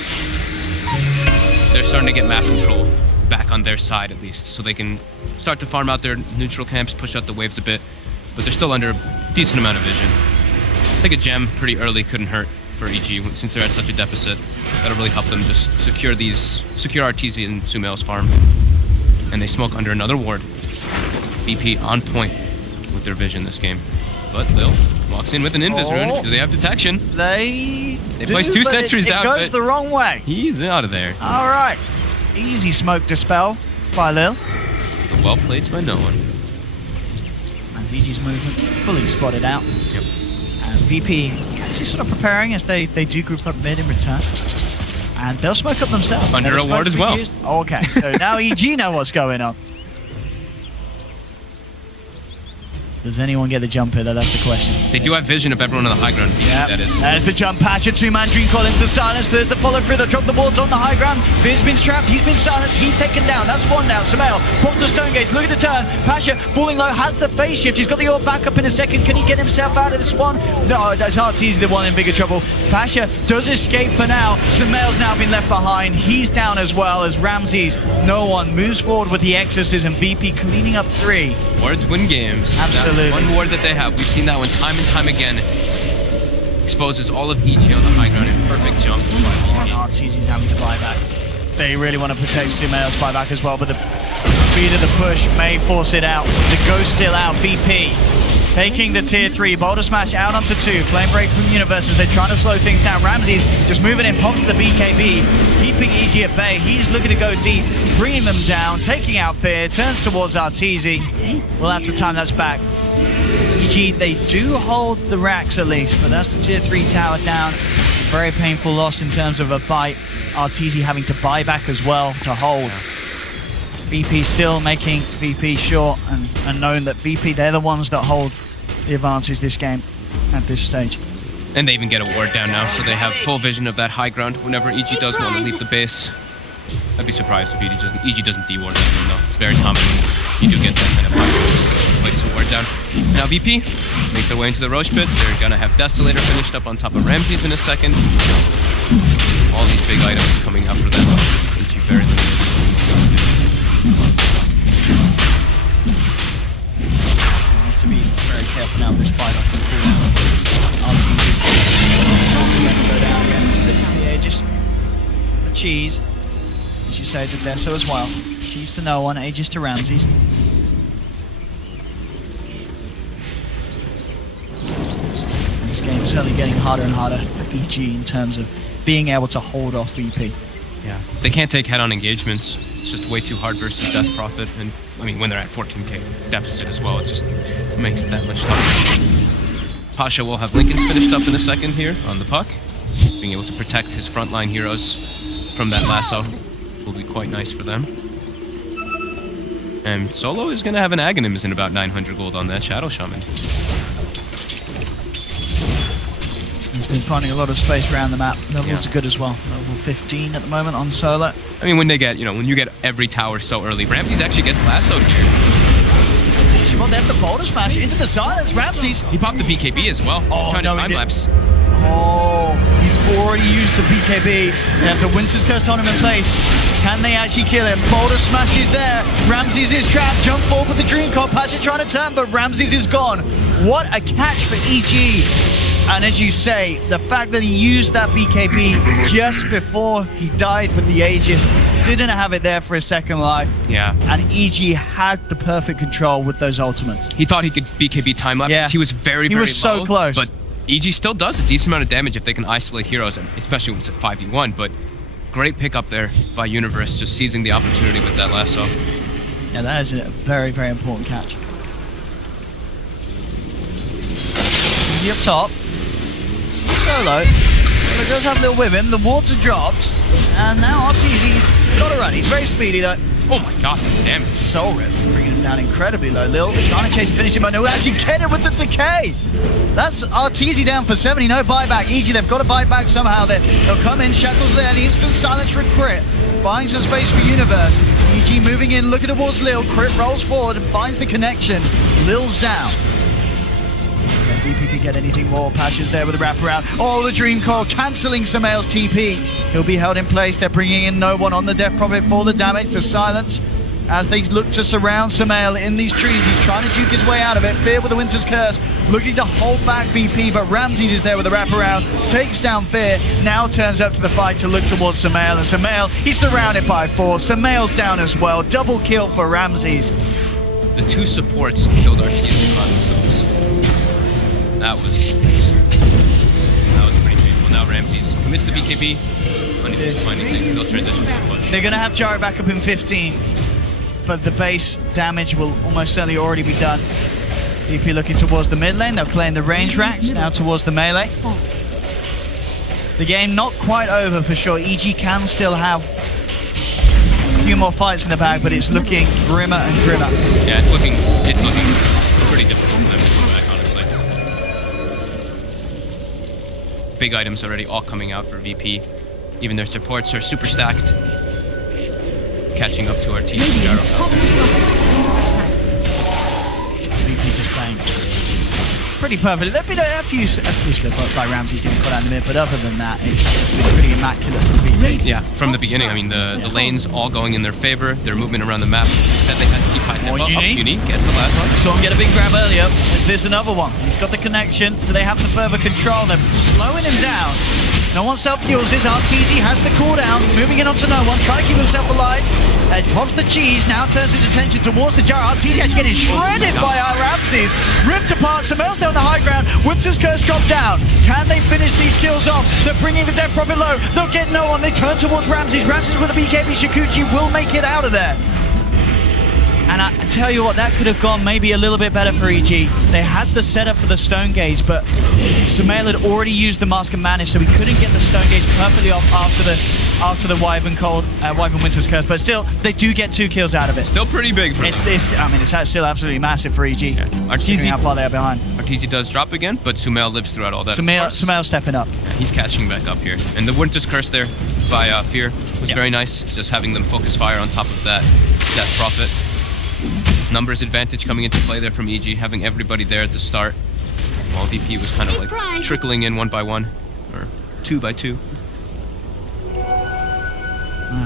They're starting to get map control back on their side at least, so they can start to farm out their neutral camps, push out the waves a bit, but they're still under a decent amount of vision. I think a gem pretty early couldn't hurt for EG since they're at such a deficit. That'll really help them just secure Arteezy and Sumail's farm. And they smoke under another ward. VP on point with their vision this game. But Lil walks in with an Invis rune. Do they have detection? They placed 2 sentries down. It goes the wrong way. He's out of there. All right. Easy smoke dispel by Lil. The well played by no one. As EG's movement fully spotted out. Yep. And VP actually sort of preparing as they do group up mid in return. And they'll smoke up themselves. Under a ward as well. Oh, okay, so now EG know what's going on. Does anyone get the jump here, though? That's the question. They do have vision of everyone on the high ground. Yeah, that is. There's the jump patch, a 2-man Dream Call into the silence. There's the follow through. They'll drop the boards on the high ground. Fizz been trapped. He's been silenced. He's taken down. That's one down. Sumail pops the Stone Gates. Look at the turn. Pasha falling low. Has the phase shift. He's got the orb back up in a second. Can he get himself out of this one? No, that's Arteezy, the one in bigger trouble. Pasha does escape for now. Sumail's now been left behind. He's down as well as Ramses. No one moves forward with the Exorcism. VP cleaning up 3. Wards win games. Absolutely. That one ward that they have. We've seen that one time and time again. Exposes all of EG on the high ground in perfect jump. Arteezy's having to buy back. They really want to protect Sumail's buyback as well, but the speed of the push may force it out. The Ghost still out. VP taking the tier 3. Boulder Smash out onto 2. Flame Break from Universe as they're trying to slow things down. Ramses just moving in, pops the BKB, keeping EG at bay. He's looking to go deep, bringing them down, taking out Fear, turns towards Arteezy. We'll have to time that's back. EG, they do hold the racks at least, but that's the tier 3 tower down. Very painful loss in terms of a fight. Arteezy having to buy back as well to hold. VP still making VP short, and knowing that VP, they're the ones that hold the advantage this game at this stage. And they even get a ward down now, so they have full vision of that high ground whenever EG does want to leave the base. I'd be surprised if EG doesn't de-ward that game though. It's very common when you do get that kind of high place to ward down. Now VP make their way into the Roche pit. They're gonna have Desolator finished up on top of Ramses in a second. All these big items coming up for them. EG very limited. To be very careful now with this fight. I can pull down Arteezy. Go down again to the Aegis. The cheese. As you say, the Deso as well. Cheese to no one, Aegis to Ramses. This game is certainly getting harder and harder for EG in terms of being able to hold off VP. Yeah, they can't take head-on engagements. It's just way too hard versus Death Prophet, and I mean when they're at 14k deficit as well, it just makes it that much tougher. Pasha will have Lincoln's finished up in a second here on the puck. Being able to protect his frontline heroes from that lasso will be quite nice for them. And Solo is going to have an Aghanim in about 900 gold on that Shadow Shaman. He's been finding a lot of space around the map. Levels are good as well. Level 15 at the moment on Solo. I mean, when they get, when you get every tower so early, Ramses actually gets lassoed here. They have the Boulder Smash into the silence. Ramses. He popped the BKB as well. He's trying to time-lapse. Oh, he's already used the BKB. They have the Winter's Curse on him in place. Can they actually kill him? Boulder Smash is there. Ramses is trapped. Jump forward with the Dream Core. Pasha trying to turn, but Ramses is gone. What a catch for EG. And as you say, the fact that he used that BKB just before he died with the Aegis, didn't have it there for a second life. Yeah. And EG had the perfect control with those ultimates. He thought he could BKB time-lapse. Yeah. He was very, very low. He was so close. But EG still does a decent amount of damage if they can isolate heroes, especially when it's at 5v1. But great pickup there by Universe, just seizing the opportunity with that lasso. Yeah, that is a very, very important catch. Easy up top. Solo. But it does have a little with him. The water drops. And now Arteezy's got to run. He's very speedy though. Oh my god, damn it. Soul Rip bringing him down incredibly low. Lil trying to chase and finish him, but no, actually get it with the decay. That's Arteezy down for 70. No buyback. EG, they've got to buy back somehow. They'll come in. Shackles there. The instant silence for Crit. Buying some space for Universe. EG moving in, looking towards Lil. Crit rolls forward and finds the connection. Lil's down. VP can get anything more. Pasha's there with a wraparound. Oh, the Dream Core cancelling Samael's TP. He'll be held in place. They're bringing in no one on the Death Prophet for the damage. The silence as they look to surround Samael in these trees. He's trying to duke his way out of it. Fear with the Winter's Curse, looking to hold back VP, but Ramses is there with a wraparound. Takes down Fear. Now turns up to the fight to look towards Samael. And Samael, he's surrounded by 4. Samael's down as well. Double kill for Ramses. The 2 supports killed Arteezy by themselves. That was pretty painful. Now Ramses commits the BKB. They'll transition to push. They're going to have Gyro back up in 15, but the base damage will almost certainly already be done. VP looking towards the mid lane. They'll claim the range racks now towards the melee. The game not quite over for sure. EG can still have a few more fights in the bag, but it's looking grimmer and grimmer. Yeah, it's looking pretty difficult for them to come back, honestly. Big items already all coming out for VP. Even their supports are super stacked. Catching up to Arteezy and Gyro. VP just playing pretty perfectly. There've been a few slip-ups like Ramsey's getting put out in the mid, but other than that, it's been pretty immaculate for VP. Yeah, from the beginning. I mean, the lanes all going in their favor. Their movement around the map that they had to keep high tempo. Unique gets the last one. Saw him get a big grab earlier. Is this another one? He's got the connection. Do they have the further control? They're slowing him down. No one self-heals. Arteezy has the cooldown. Moving in onto no one. Trying to keep himself alive. Edge pops the cheese, now turns his attention towards the gyro. Arteezy actually getting shredded by Ramses. Ripped apart, Sumail's down the high ground. Winter's Curse dropped down. Can they finish these kills off? They're bringing the Death Prophet low. They'll get no one. They turn towards Ramses. Ramses with a BKB. Shikuchi will make it out of there. And I tell you what, that could have gone maybe a little bit better for EG. They had the setup for the Stone Gaze, but Sumail had already used the Mask of Madness, so he couldn't get the Stone Gaze perfectly off after the Wyvern Winter's Curse. But still, they do get 2 kills out of it. Still pretty big for them. It's still absolutely massive for EG. Yeah. Arteezy, how far they are behind. Arteezy does drop again, but Sumail lives throughout all that. Sumail stepping up. Yeah, he's catching back up here. And the Winter's Curse there by Fear was very nice. Just having them focus fire on top of that Death Prophet. Numbers advantage coming into play there from EG, having everybody there at the start, while VP was kind of like trickling in 1 by 1, or 2 by 2.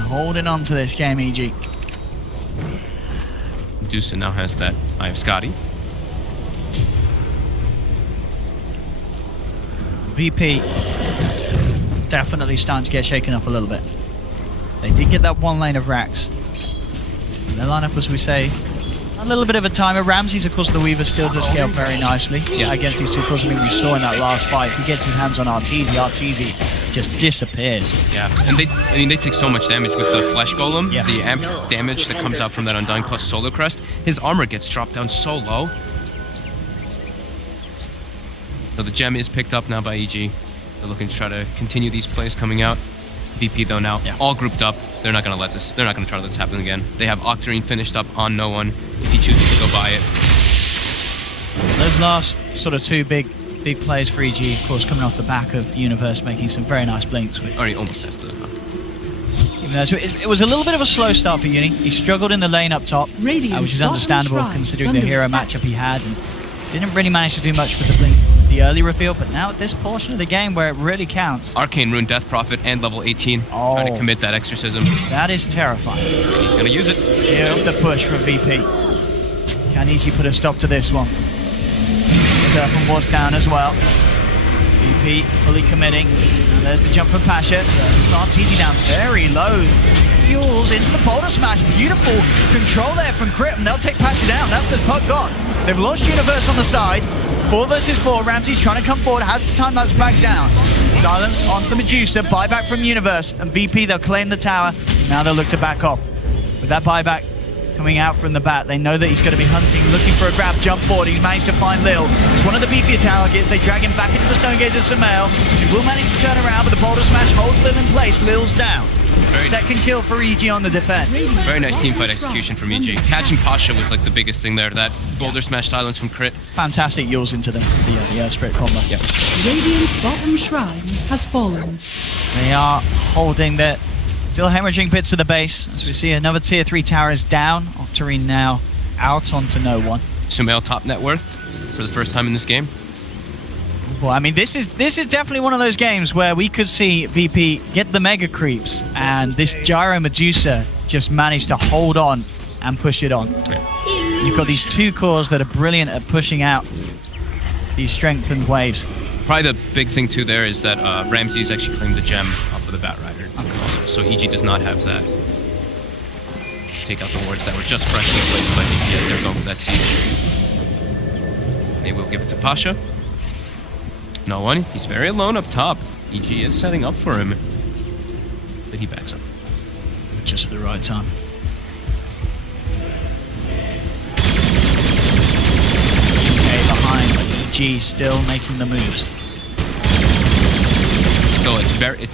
Holding on to this game, EG. Medusa now has that Eye of Scotty. VP definitely starting to get shaken up a little bit. They did get that 1 lane of racks. Their lineup, as we say, a little bit of a timer. Ramses, of course, the Weaver still does scale very nicely against these 2 cores. I mean, we saw in that last fight, he gets his hands on Arteezy. Arteezy just disappears. Yeah, and they take so much damage with the Flesh Golem. Yeah. The amp damage that comes out from that Undying plus Solar Crest. His armor gets dropped down so low. So the gem is picked up now by EG. They're looking to try to continue these plays coming out. VP though now, all grouped up. They're not gonna let this. They're not gonna try to let this happen again. They have Octarine finished up on no one. If he chooses to go buy it. Those last sort of 2 big plays for EG, of course, coming off the back of Universe, making some very nice blinks. Or he almost has to. It was a little bit of a slow start for Uni. He struggled in the lane up top, which is understandable considering the hero matchup he had, and didn't really manage to do much with the blink. The early reveal, but now at this portion of the game where it really counts. Arcane Rune, Death Prophet, and level 18. Trying to commit that exorcism. That is terrifying. He's going to use it. Here's the push from VP. Can EG put a stop to this one? Serpent was down as well. VP fully committing. And there's the jump from Pasha. Arteezy down very low. Fuels into the Boulder Smash. Beautiful control there from Crit, and they'll take Pasha down. That's the puck got. They've lost Universe on the side. 4 versus 4. Ramsey's trying to come forward. Has to time that's back down. Silence onto the Medusa. Buyback from Universe. And VP, they'll claim the tower. Now they'll look to back off. With that buyback coming out from the bat, they know that he's going to be hunting, looking for a grab, jump forward. He's managed to find Lil. It's one of the beefier targets. They drag him back into the Stone Gaze of Sumail. He will manage to turn around, but the Boulder Smash holds Lil in place. Lil's down. Second kill for EG on the defense. Very nice teamfight execution from EG. Catching Pasha was like the biggest thing there. That Boulder Smash silence from Crit. Fantastic yules into the Spirit combo. Yep. Radiant's bottom shrine has fallen. They are holding that. Still hemorrhaging bits of the base. As we see another tier 3 tower is down. Octarine now out onto no one. Sumail top net worth for the first time in this game. Well, I mean, this is definitely one of those games where we could see VP get the mega creeps, and this Gyro Medusa just managed to hold on and push it on. Yeah. You've got these 2 cores that are brilliant at pushing out these strengthened waves. Probably the big thing too there is that Ramses actually claimed the gem off of the Bat Rider. Also, so EG does not have that. Take out the wards that were just freshly placed by VP as they're going for that siege. They will give it to Pasha. No one. He's very alone up top. EG is setting up for him. But he backs up. Just at the right time. Okay, behind. EG still making the moves. Still,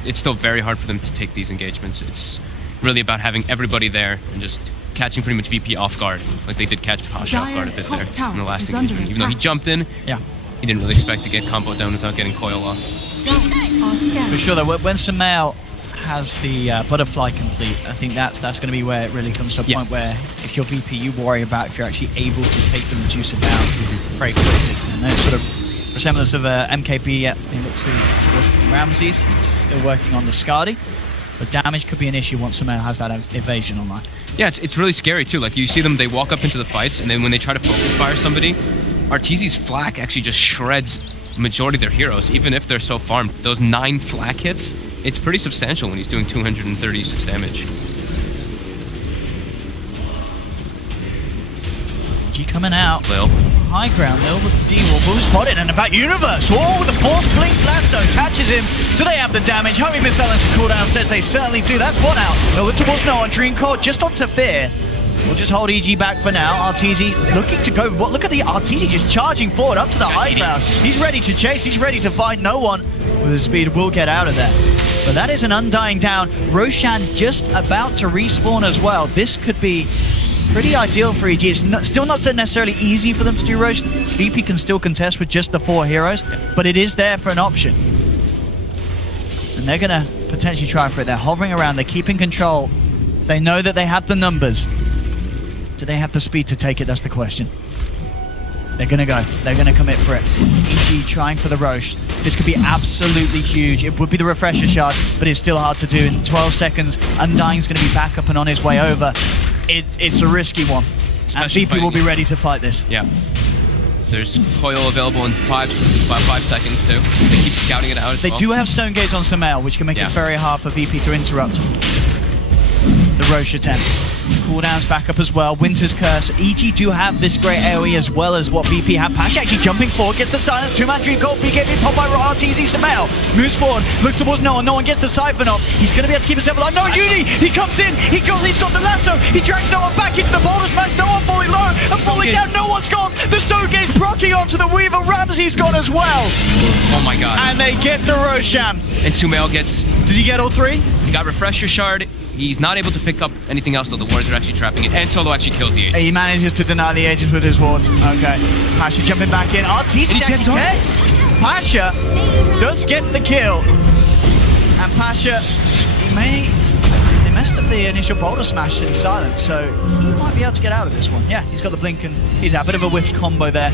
it's still very hard for them to take these engagements. It's really about having everybody there and just catching pretty much VP off guard. Like they did catch Pasha off guard a bit there in the last engagement. Even though he jumped in. Yeah. He didn't really expect to get combo down without getting coil off. For sure, though, when Sumail has the butterfly complete, I think that's going to be where it really comes to a point where if you're VP, you worry about if you're actually able to take the Medusa down very quickly. And there's sort of resemblance of MKB towards Ramses. Still working on the Skadi. But damage could be an issue once Sumail has that evasion online. Yeah, it's really scary, too. Like, you see them, they walk up into the fights, and then when they try to focus fire somebody, Arteezy's flak actually just shreds majority of their heroes, even if they're so farmed. Those 9 flak hits, it's pretty substantial when he's doing 236 damage. EG coming out. Lil. High ground, Lil with the D-Wall. Boom spotted, and in fact, Universe. Oh, with the force blink lasso. Catches him. Do they have the damage? Homie missile into cooldown says they certainly do. That's one out. Over towards no on Dream Core, just onto Fear. We'll just hold EG back for now. Arteezy looking to go. Look at the Arteezy just charging forward up to the high ground. He's ready to chase. He's ready to find no one. With his speed, will get out of there. But that is an Undying down. Roshan just about to respawn as well. This could be pretty ideal for EG. It's still not so necessarily easy for them to do Rosh. VP can still contest with just the 4 heroes, but it is there for an option. And they're going to potentially try for it. They're hovering around. They're keeping control. They know that they have the numbers. Do they have the speed to take it? That's the question. They're going to go. They're going to commit for it. EG trying for the Rosh. This could be absolutely huge. It would be the refresher shard, but it's still hard to do. In 12 seconds, Undying's going to be back up and on his way over. It's a risky one. Especially and VP will be ready to fight this. Yeah. There's coil available in about 5 seconds too. They keep scouting it out as well. They do have Stone Gaze on Sumail, which can make it very hard for VP to interrupt the Rosh attempt. Cooldown's back up as well. Winter's Curse. EG do have this great AoE as well as what VP have. Pash actually jumping forward, gets the silence. 2-man Dream Core. BKB popped by Arteezy. Sumail moves forward, looks towards no one. No one gets the siphon off. He's going to be able to keep himself alive. No, Uni! He comes in. He's got the lasso. He drags no one back into the boulder smash. No one falling low and falling down. No one's gone. The Stone Gaze proccing onto the Weaver. Ramsey's gone as well. Oh my god. And they get the Roshan. And Sumail gets... Does he get all 3? He got Refresher Shard. He's not able to pick up anything else though. The wards are actually trapping it. And Solo actually kills the Aegis. He manages to deny the Aegis with his wards. Okay. Pasha jumping back in. Arteezy actually dead. Pasha does get the kill. And Pasha, they messed up the initial boulder smash in silence, so he might be able to get out of this one. Yeah, he's got the blink and he's a bit of a whiff combo there.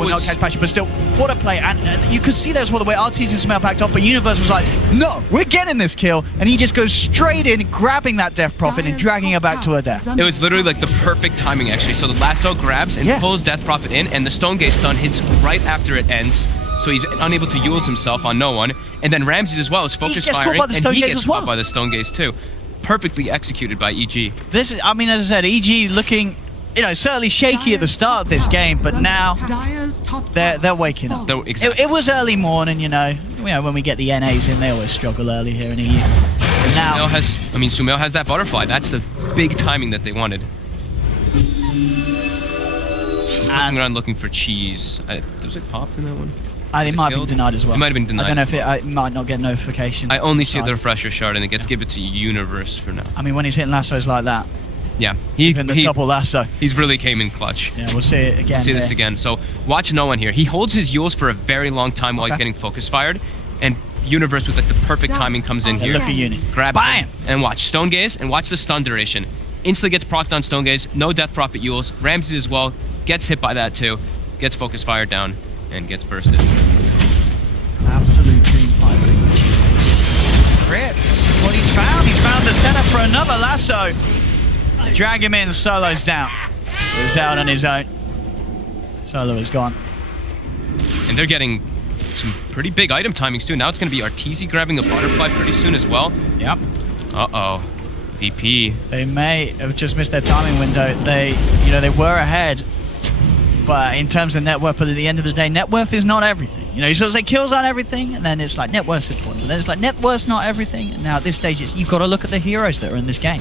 Will not catch Pasha, but still, what a play. And you could see there's all the way Arteezy and Sumail packed up, but Universe was like, no, we're getting this kill. And he just goes straight in, grabbing that Death Prophet and dragging her back to her death. It was literally like the perfect timing, actually. So the lasso grabs and pulls Death Prophet in, and the Stone Gaze stun hits right after it ends. So he's unable to use himself on no one. And then Ramses as well is focus firing, and he gets caught by the Stone Gaze too. Perfectly executed by EG. This is, I mean, as I said, EG looking... certainly shaky at the start of this game, but now they're waking up. Exactly. It was early morning, when we get the NAs in, they always struggle early here in EU. And now Sumail has that butterfly. That's the big timing that they wanted. Looking around looking for cheese. Was it popped in that one? It might have been denied as well. It might have been denied. I don't know if it might not get notification. I only see the refresher shard, and it gets given to Universe for now. I mean, when he's hitting lassos like that. Yeah, even the double lasso. He's really came in clutch. Yeah, we'll see it again. We'll see this again. So watch no one here. He holds his Yules for a very long time while he's getting focus fired, and Universe with like the perfect timing comes in here. Look at Uni. Grabs him, and watch Stone Gaze and watch the stun duration. Instantly gets procced on Stone Gaze. No Death Prophet Yules. Ramses as well gets hit by that too. Gets focus fired down and gets bursted. Absolute dream fight. Rip. What he's found. He's found the setup for another lasso. Drag him in, Solo's down. He's out on his own. Solo is gone. And they're getting some pretty big item timings too. Now it's going to be Arteezy grabbing a butterfly pretty soon as well. Yep. Uh-oh. VP. They may have just missed their timing window. They were ahead. But in terms of net worth, but at the end of the day, net worth is not everything. You sort of say kills aren't everything, and then it's like net worth's important. But then it's like net worth's not everything. And now at this stage, you've got to look at the heroes that are in this game.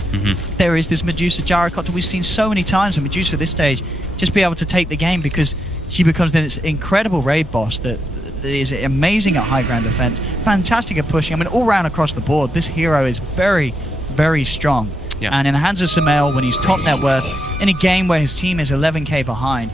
There is this Medusa Gyrocopter we've seen so many times, and Medusa at this stage just be able to take the game because she becomes this incredible raid boss that is amazing at high ground defense, fantastic at pushing. I mean, all round across the board, this hero is very, very strong. Yeah. And in the hands of Sumail, when he's top net worth, in a game where his team is 11k behind,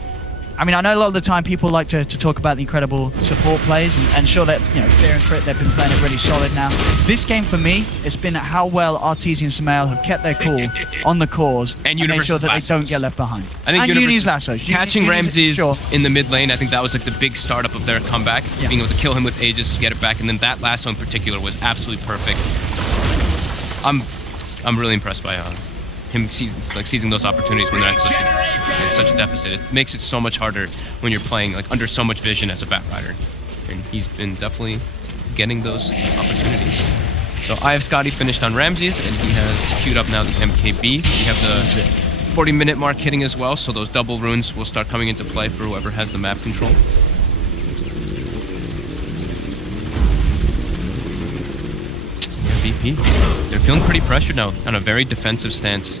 I mean, I know a lot of the time people like to talk about the incredible support plays, and sure that, Fear and Crit, they've been playing it really solid now. This game, for me, it's been how well Arteezy and Sumail have kept their cool on the the and make sure that they don't get left behind. I think Uni's lassos. Catching Ramses in the mid lane, I think that was like the big startup of their comeback. Yeah. Being able to kill him with Aegis, get it back, and then that lasso in particular was absolutely perfect. I'm really impressed by him seizing those opportunities when they're at such a deficit. It makes it so much harder when you're playing under so much vision as a Bat Rider. And he's been definitely getting those opportunities. So I have Scotty finished on Ramses, and he has queued up now the MKB. We have the 40-minute mark hitting as well, so those double runes will start coming into play for whoever has the map control. Yeah, VP, they're feeling pretty pressured now on a very defensive stance.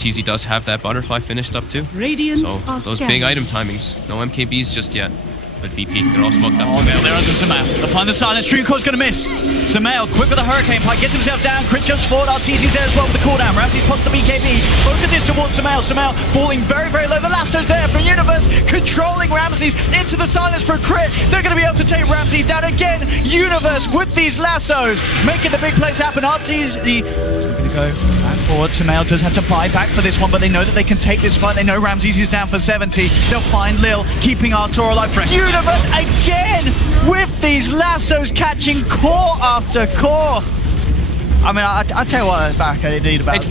TZ does have that butterfly finished up too. Radiant so those big item timings. No MKBs just yet. But VP, they're all smoked up. Oh, there is a Sumail. They'll find the silence. Dreamcore's going to miss. Sumail, quick with a Hurricane Pike, gets himself down. Crit jumps forward. RTZ's there as well with the cooldown. Ramsey pops the BKB. Focuses towards Sumail. Sumail falling very, very low. The lasso's there from Universe, controlling Ramses into the silence for a crit. They're going to be able to take Ramses down again. Universe with these lassos, making the big plays happen. RTZ going to go back forward. Sumail does have to buy back for this one, but they know that they can take this fight. They know Ramses is down for 70. They'll find Lil, keeping Artur alive. Universe again with these lassos, catching core after core. I mean, I tell you what, back I did about it's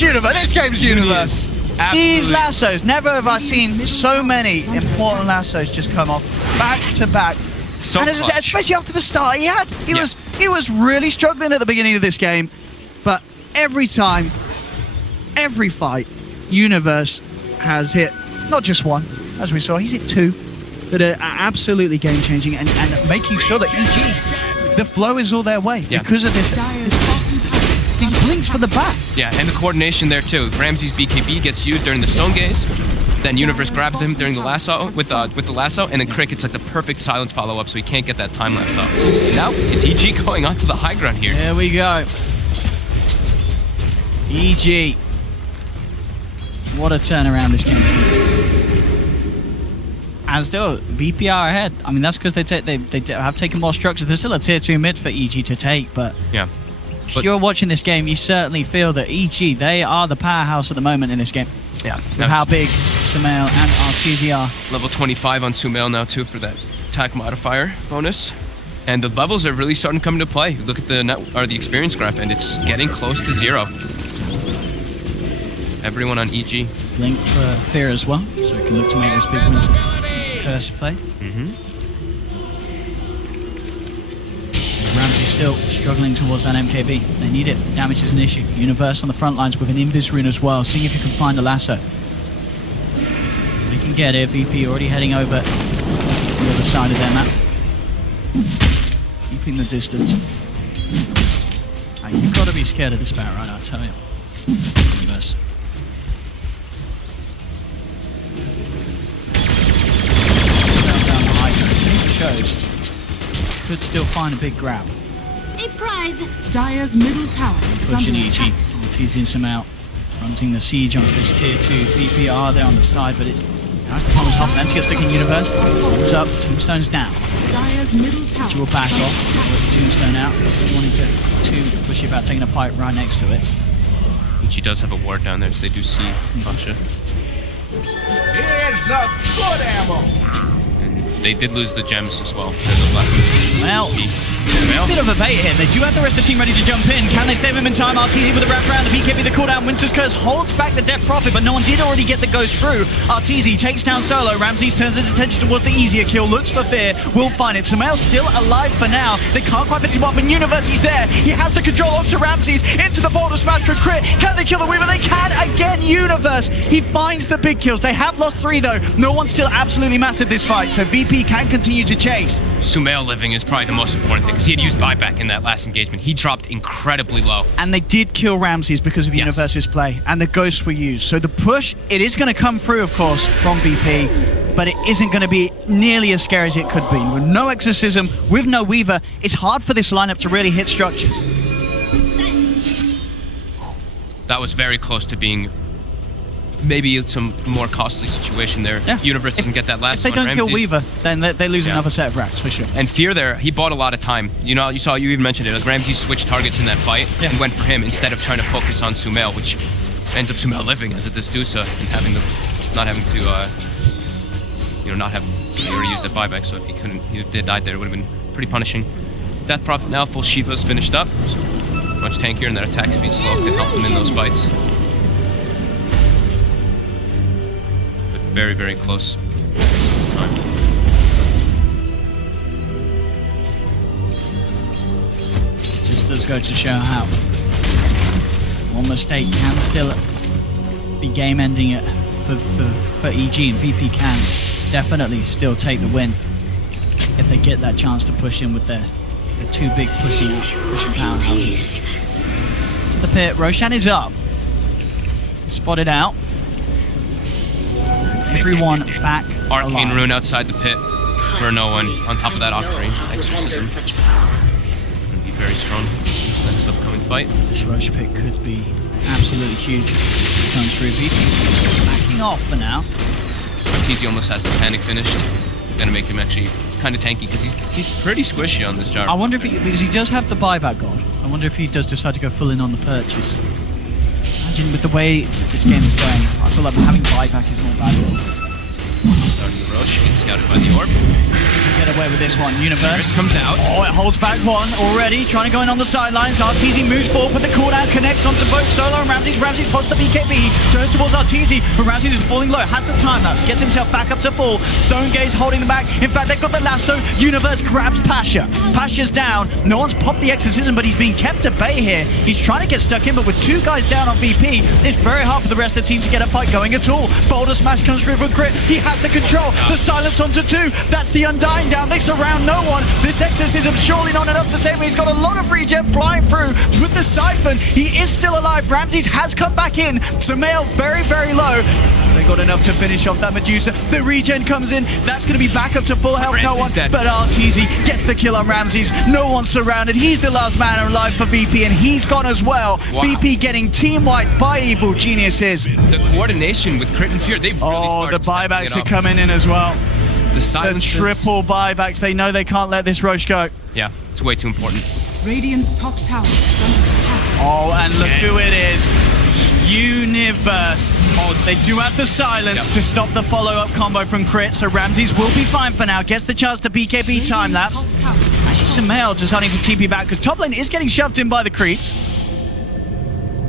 Universe. This game's Universe. These lassos, never have I seen so many important lassos just come off back to back. So and especially after the start he was really struggling at the beginning of this game, but every time, every fight, Universe has hit not just one, as we saw, he's hit two that are absolutely game-changing and making sure that EG, the flow is all their way because of this these blinks for the back. Yeah, and the coordination there too. Ramsey's BKB gets used during the Stone Gaze, then Universe grabs him during the lasso with the lasso, and then Crick, it's like the perfect silence follow-up, so he can't get that time lapse up. Now it's EG going onto the high ground here. There we go. EG. What a turnaround this game. And still, VP are ahead. I mean, that's because they have taken more structure. There's still a tier 2 mid for EG to take, but yeah. If you're watching this game, you certainly feel that EG, they are the powerhouse at the moment in this game. Yeah. With how big Sumail and RTZ are. Level 25 on Sumail now too for that attack modifier bonus. And the levels are really starting to come into play. Look at the experience graph, and it's getting close to 0. Everyone on EG. Blink for Fear as well, so we can look to make this big win to curse play. Ramsey still struggling towards that MKB. They need it. Damage is an issue. Universe on the front lines with an Invis rune as well. Seeing if you can find a lasso. They can get it. VP already heading over to the other side of their map. Keeping the distance. You've got to be scared of this battle, right? I'll tell you. Universe. Down the high ground. Shows. Could still find a big grab. A prize. Dire's middle tower is under attack. Teasing some out, fronting the siege onto this tier 2 VPR there on the side, but it's nice to promise half an empty sticking Universe. Comes up, Tombstone's down. Dire's middle tower. She will back off. Tombstone out. Wanting to push you about taking a fight right next to it. She does have a ward down there, so they do see Pasha. Here's the good ammo. They did lose the gems as well. Sumail. Bit of a bait here. They do have the rest of the team ready to jump in. Can they save him in time? RTZ with a wrap around. The BKB, the cooldown. Winter's Curse holds back the Death Prophet, but no one did already get the Ghost through. RTZ takes down Solo. Ramses turns his attention towards the easier kill. Looks for Fear. Will find it. Sumail still alive for now. They can't quite finish him off, and Universe, he's there. He has the control onto Ramses. Into the boulder smash for a crit. Can they kill the Weaver? They can again. Universe. He finds the big kills. They have lost 3 though. No one's still absolutely massive this fight, so VP can continue to chase. Sumail living is probably the most important thing, because he had used buyback in that last engagement. He dropped incredibly low. And they did kill Ramses because of Universe's play, and the ghosts were used. So the push, it is going to come through, of course, from VP, but it isn't going to be nearly as scary as it could be. With no Exorcism, with no Weaver, it's hard for this lineup to really hit structures. That was very close to being maybe some more costly situation there. Yeah. Universe doesn't get that last one. If they don't kill Weaver, then they lose another set of racks, for sure. And Fear there, he bought a lot of time. You know, you even mentioned it. Like Ramsey switched targets in that fight and went for him instead of trying to focus on Sumail, which ends up Sumail living as a Disdusa and having not having to, not have he already used that buyback. So if he did die there, it would have been pretty punishing. Death Prophet now, full Shiva's finished up. So much tankier, and that attack speed slow can help them in those fights. Very, very close time. Just as just go to show how. One mistake can still be game-ending it for EG, and VP can definitely still take the win if they get that chance to push in with the two big pushing powerhouses. To the pit, Roshan is up. Spotted out. Everyone back Arcane alive. Rune outside the pit for no one. On top of that Octarine Exorcism. Gonna be very strong in this next upcoming fight. This rush pick could be absolutely huge. Comes through. VP backing off for now. Teasy almost has the panic finished. Gonna make him actually kind of tanky because he's pretty squishy on this Gyro. I wonder if because he does have the buyback god. I wonder if he does decide to go full in on the purchase. Imagine with the way this game is going, I feel like having buyback is more valuable. Starting the Roche, getting scouted by the Orb. Get away with this one. Universe comes out. Oh, it holds back one already. Trying to go in on the sidelines. RTZ moves forward with the cooldown. Connects onto both Solo and Ramses. Ramses posts the BKB. Turns towards RTZ. But Ramses is falling low. Has the time lapse. Gets himself back up to full. Stone Gaze holding the back. In fact, they've got the lasso. Universe grabs Pasha. Pasha's down. No one's popped the exorcism, but he's being kept at bay here. He's trying to get stuck in, but with two guys down on VP, it's very hard for the rest of the team to get a fight going at all. Boulder Smash comes through with Grit. He has the control. The silence onto two. That's the Undying down. They surround no one. This exorcism surely not enough to save him. He's got a lot of regen flying through with the Siphon. He is still alive. Ramses has come back in. Sumail very, very low. They got enough to finish off that Medusa. The regen comes in. That's going to be back up to full health. No one. But RTZ gets the kill on Ramses. No one surrounded. He's the last man alive for VP, and he's gone as well. Wow. VP getting team wiped by Evil Geniuses. The coordination with Crit and Fear, they really the buybacks are coming in as well. The triple buybacks. They know they can't let this Roche go. Yeah, it's way too important. Radiant's top tower is under attack. Oh, and look who it is. Universe. Oh, they do have the silence to stop the follow-up combo from Crit, so Ramses will be fine for now. Gets the chance to BKB time-lapse. Actually, Sumail deciding to TP back because top lane is getting shoved in by the creeps.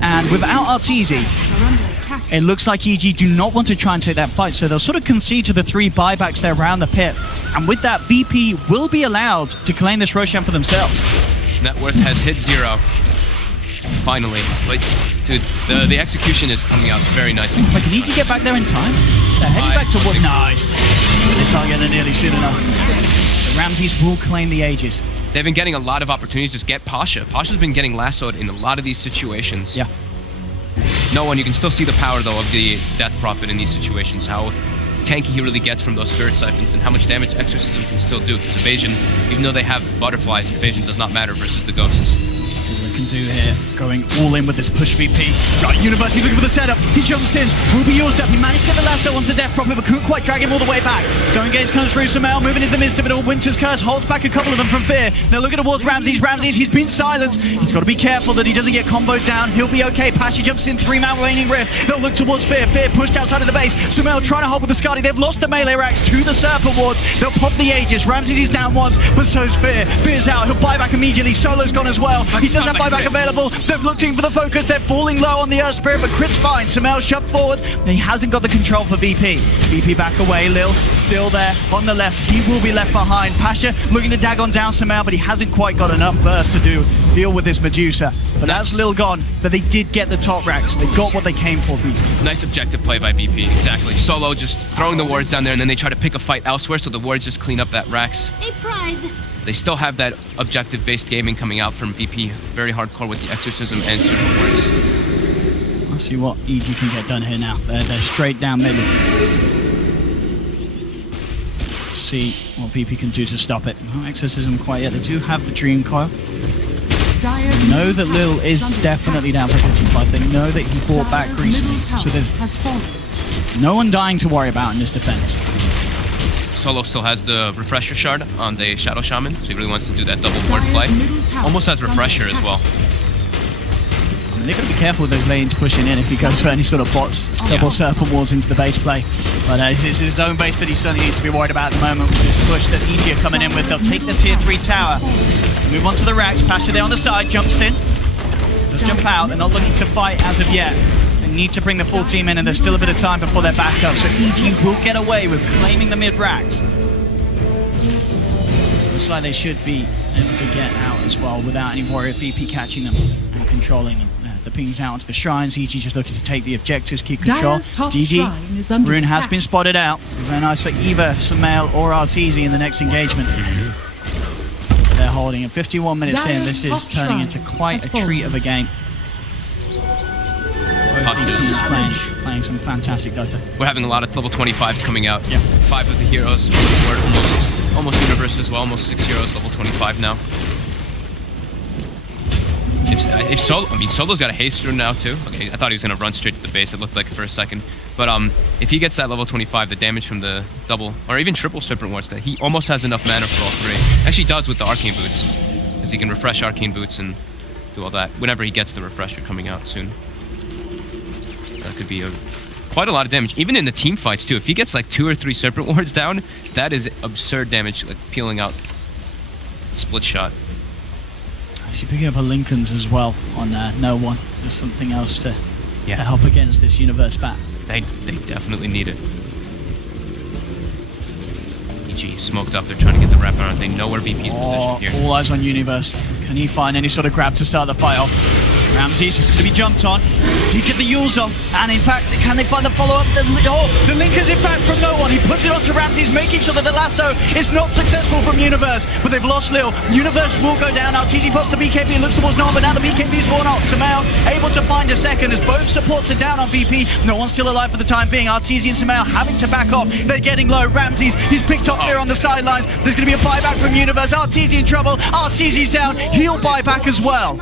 And without Arteezy, it looks like EG do not want to try and take that fight, so they'll sort of concede to the three buybacks there around the pit. And with that, VP will be allowed to claim this Roshan for themselves. Net worth has hit 0. Finally. Like, dude, the execution is coming out very nicely. Like, can EG get back there in time? They're heading back to what? Nice. But they can't get there nearly soon enough. The Ramses will claim the Aegis. They've been getting a lot of opportunities to get Pasha. Pasha's been getting lassoed in a lot of these situations. Yeah. No one, you can still see the power, though, of the Death Prophet in these situations. How tanky he really gets from those Spirit Siphons and how much damage Exorcism can still do. Because Evasion, even though they have butterflies, Evasion does not matter versus the Ghosts. What they can do here, going all in with this push VP. Right, Universe, he's looking for the setup. He jumps in. Will be used up. He managed to get the lasso onto the Death Prophet, but couldn't quite drag him all the way back. Stone Gaze comes through. Sumail moving in the midst of it all. Winter's Curse holds back a couple of them from Fear. They're looking towards Ramses. Ramses, he's been silenced. He's got to be careful that he doesn't get comboed down. He'll be okay. Pasha jumps in. 3-man waning rift. They'll look towards Fear. Fear pushed outside of the base. Sumail trying to hold with the Skadi. They've lost the melee racks to the Serpent Wards. They'll pop the Aegis. Ramses is down once, but so's Fear. Fear's out. He'll buy back immediately. Solo's gone as well. He doesn't have buyback available. They've looked in for the focus. They're falling low on the Earth Spirit, but Crit's fine. Sumail shoved forward. He hasn't got the control for VP. VP back away. Lil still there on the left. He will be left behind. Pasha looking to dagon down Sumail, but he hasn't quite got enough burst to deal with this Medusa. But that's Lil gone. But they did get the top racks. They got what they came for, VP. Nice objective play by VP. Exactly. Solo just throwing the wards down there, and then they try to pick a fight elsewhere, so the wards just clean up that racks. A prize. They still have that objective-based gaming coming out from VP. Very hardcore with the Exorcism and Serpent Wards. Let's see what EG can get done here now. They're straight down middle. Let's see what VP can do to stop it. No Exorcism quite yet. They do have the Dream Coil. They know that Lil is definitely down for 55. They know that he bought back recently. So there's no one dying to worry about in this defense. Solo still has the Refresher Shard on the Shadow Shaman, so he really wants to do that double ward play. Almost has Refresher as well. They've got to be careful with those lanes pushing in if he goes for any sort of bots, double Serpent Wards into the base play. But it's his own base that he certainly needs to be worried about at the moment with this push that EG are coming in with. They'll take the tier 3 tower. Move on to the racks. Pasha there on the side, jumps in. Does jump out. They're not looking to fight as of yet. Need to bring the full team in, and there's still a bit of time before they're back up, so EG will get away with claiming the mid racks. looks like they should be able to get out as well without any worry of VP catching them and controlling them. The ping's out onto the shrines. EG just looking to take the objectives, keep control. DD, Rune has been spotted out. Very nice for either Sumail or Arteezy in the next engagement. They're holding it. 51 minutes in. This is turning into quite a treat of a game. Both these teams playing some fantastic Dota. We're having a lot of level 25s coming out. Yeah. 5 of the heroes. We're almost universe as well. Almost 6 heroes level 25 now. If Solo's got a haste rune now too. Okay, I thought he was gonna run straight to the base. It looked like it for a second. But if he gets that level 25, the damage from the double or even triple Serpent Wards, that he almost has enough mana for all 3. Actually does with the Arcane Boots, because he can refresh Arcane Boots and do all that whenever he gets the refresher coming out soon. That could be quite a lot of damage, even in the team fights too. If he gets like 2 or 3 Serpent Wards down, that is absurd damage, like peeling out split shot. Actually picking up a Lincoln's as well on no one. There's something else to help against this universe bat. They definitely need it. EG smoked up. They're trying to get the wrap around. They know where VP's positioned here. All eyes on Universe. Can he find any sort of grab to start the fight off? Ramses is going to be jumped on. Did he get the Yules off? And in fact, can they find the follow-up? The Lincoln's in fact from no one. He puts it onto Ramses, making sure that the lasso is not successful from Universe. But they've lost Lil. Universe will go down. Arteezy pops the BKB and looks towards no one, but now the BKB is worn off. Sumail able to find a second as both supports are down on VP. No one's still alive for the time being. Arteezy and Sumail having to back off. They're getting low. Ramses, he's picked up there on the sidelines. There's going to be a buyback from Universe. Arteezy in trouble. Arteezy's down. He'll buy back as well.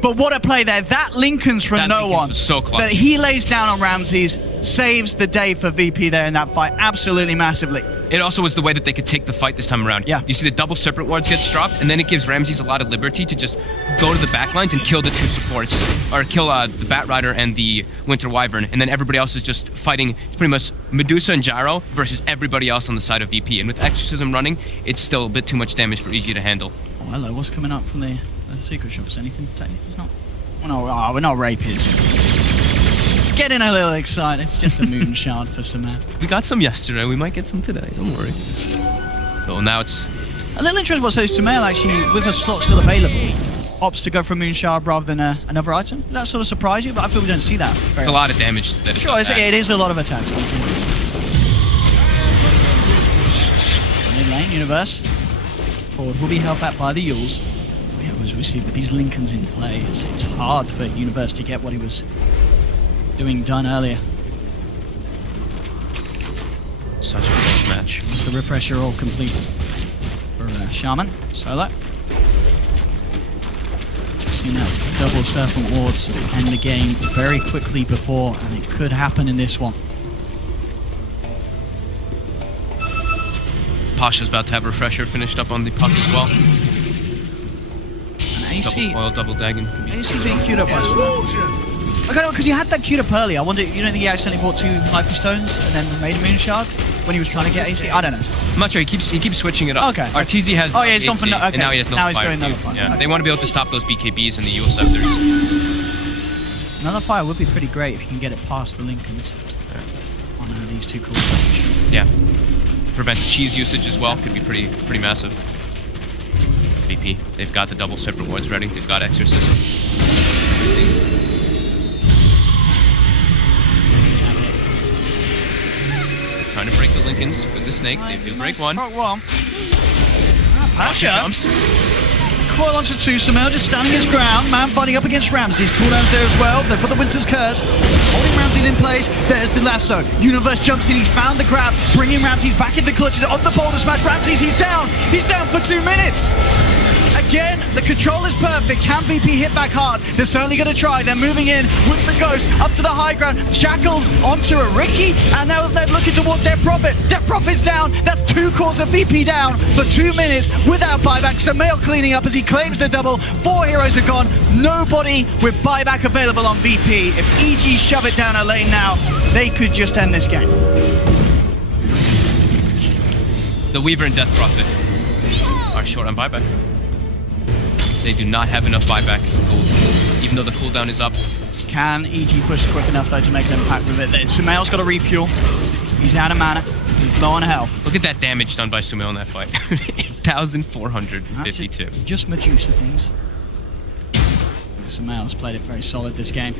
But what a play there. That Lincoln's from no one. So close. That he lays down on Ramses, saves the day for VP there in that fight. Absolutely massively. It also was the way that they could take the fight this time around. Yeah. You see the double Serpent Wards gets dropped, and then it gives Ramses a lot of liberty to just go to the backlines and kill the 2 supports. Or kill the Bat Rider and the Winter Wyvern. And then everybody else is just fighting pretty much Medusa and Gyro versus everybody else on the side of VP. And with Exorcism running, it's still a bit too much damage for EG to handle. Oh, hello. What's coming up from the secret shops? Anything? It's not. We're not rapiers. Getting a little excited. It's just a moon shard for some. We got some yesterday. We might get some today. Don't worry. So now it's a little interesting. What so Sumail actually, with a slot still available, opts to go for a moon shard rather than another item. Does that sort of surprise you? But I feel we don't see that. It's a lot of damage. That sure, it is a lot of attacks. Mid lane, Universe. Forward will be held back by the Yules. As we see with these Lincolns in play, it's hard for Universe to get what he was done earlier. Such a close match. Is the refresher all complete for Shaman? Solo. Seen that double Serpent Wards end the game very quickly before, and it could happen in this one. Pasha's about to have a refresher finished up on the puck as well. AC, double foil, double dagon. AC being queued up by Sumail. Okay, because he had that queued up earlier. I wonder, you don't think he accidentally bought 2 Hyperstones and then made a moon shard when he was trying to get AC? I don't know. I'm not sure. He keeps switching it up. Okay. Arteezy has he's AC, gone for and now he has now he's doing another fire. Yeah, they want to be able to stop those BKBs and the Yule Scepters. Another fire would be pretty great if you can get it past the Lincolns on these 2 cools. Yeah. Prevent the cheese usage as well. Could be pretty massive. VP. They've got the double Serpent Wards ready. They've got Exorcism. Trying to break the Lincolns with the snake. They do break one. Pasha jumps. Coil onto 2. Sumail just standing his ground. Man fighting up against Ramses. Cooldown's there as well. They've got the Winter's Curse. Holding Ramses in place. There's the lasso. Universe jumps in. He's found the grab. Bringing Ramses back in the clutches on the boulder smash. Ramses, he's down. He's down for 2 minutes. Again, the control is perfect. Can VP hit back hard? They're certainly going to try. They're moving in with the Ghost up to the high ground. Shackles onto a Ricky, and now they're looking towards Death Prophet. Death Prophet's down. That's 2 cores of VP down for 2 minutes without buyback. Sumail cleaning up as he claims the double. 4 heroes are gone. Nobody with buyback available on VP. If EG shove it down a lane now, they could just end this game. The Weaver and Death Prophet are short on buyback. They do not have enough buyback gold. Even though the cooldown is up, Can EG push quick enough, though, to make an impact with it? Sumail's got to refuel. He's out of mana. He's low on health. Look at that damage done by Sumail in that fight. 8,452. Just Medusa things. Sumail's played it very solid this game.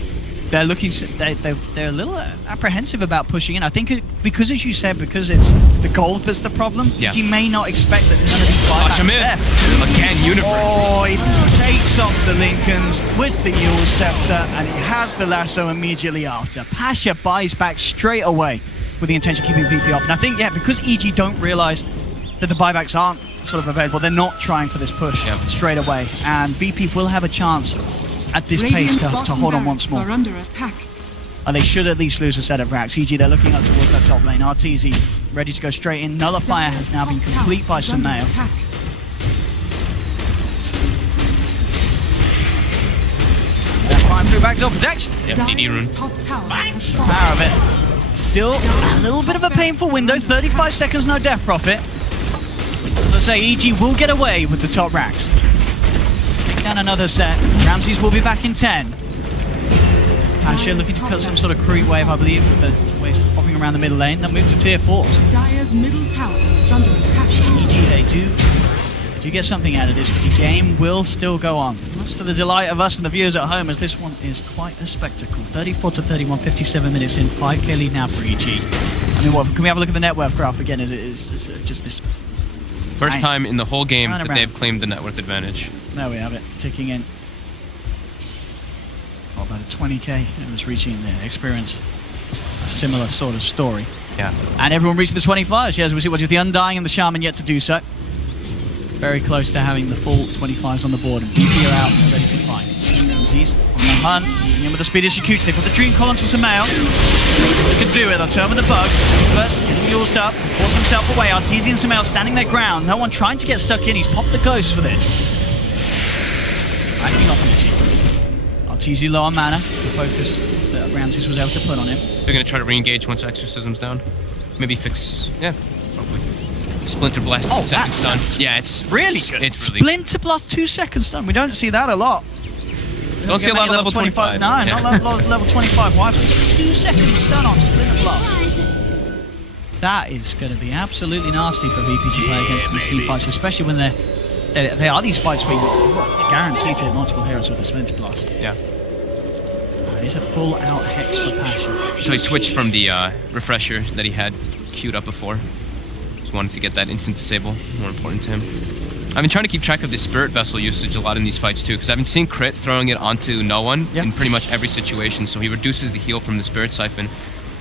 They're looking. They're a little apprehensive about pushing in. I think because, as you said, because it's the gold that's the problem. Yeah. You may not expect that none of these buybacks are there. Again, Universe. Oh, he takes off the Lincolns with the Yule Scepter, and he has the lasso immediately after. Pasha buys back straight away with the intention of keeping VP off. And I think, yeah, because EG don't realize that the buybacks aren't sort of available, they're not trying for this push straight away. And VP will have a chance at this pace to hold on once more. Are under attack. They should at least lose a set of racks. EG, they're looking up towards that top lane. RTZ ready to go straight in. Nullifier has now been complete by Sumail. Climb through backdoor protection. Yep, DD rune. Power of it. Still a little bit of a painful window. 35 seconds, no death profit. As I say, EG will get away with the top racks. Down another set. Ramses will be back in 10. Pasha looking to cut some sort of creep wave, I believe, with the waves hopping around the middle lane. They'll move to tier 4. Dire's middle tower is under attack. EG, they do get something out of this, but the game will still go on. Much to the delight of us and the viewers at home, as this one is quite a spectacle. 34-31, 57 minutes in, 5k lead now for EG. I mean, what, can we have a look at the net worth graph again? Is it just this? First time in the whole game that they've claimed the net worth advantage. There we have it, ticking in. Oh, about a 20k, it was reaching the experience. A similar sort of story. Yeah. And everyone reached the 25s. Yes, we see what is the Undying and the Shaman yet to do so. Very close to having the full 25s on the board. And VP are out, they're ready to fight. Ramses on the hunt, in with the speed execute. They've got the Dream Column to Sumail. They can do it, they'll turn with the bugs. First, getting used up, force himself away. Artesian and Sumail standing their ground. No one trying to get stuck in. He's popped the ghost for this. Backing off EG. Artesian low on mana. The focus that Ramses was able to put on him. They're going to try to re-engage once Exorcism's down. Maybe fix... Yeah, probably. Splinter Blast, 2 seconds stun. Yeah, it's really good. It's really Splinter Blast, 2 seconds stun. We don't see that a lot. Don't see a lot of level 25. No, yeah. Not level 25. Why? 2 seconds stun on Splinter Blast. That is going to be absolutely nasty for VP to play against these team fights, especially when they are these fights where you're guaranteed to hit multiple heroes with a Splinter Blast. Yeah. It's a full-out Hex for Passion. So he switched from the refresher that he had queued up before. Wanted to get that instant disable, more important to him. I've been trying to keep track of the Spirit Vessel usage a lot in these fights too, because I've been seeing Crit throwing it onto no one in pretty much every situation, so he reduces the heal from the Spirit Siphon,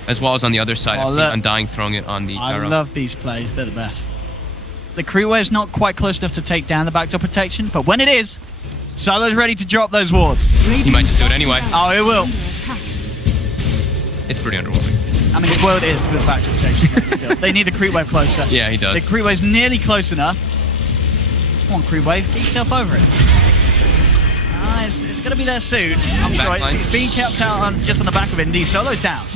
as well as on the other side, I've seen Undying throwing it on the Gyro. I love these plays, they're the best. The crew wave's not quite close enough to take down the backdoor protection, but when it is, Solo's ready to drop those wards. He might just do it anyway. Oh, it will. It's pretty underwhelming. I mean, well, it is with backdoor protection. They need the creep wave closer. Yeah, he does. The creep wave's nearly close enough. Come on, creep wave, get yourself over it. It's going to be there soon. I'm sure it's being kept out just on the back of it. Indeed, Solo's down.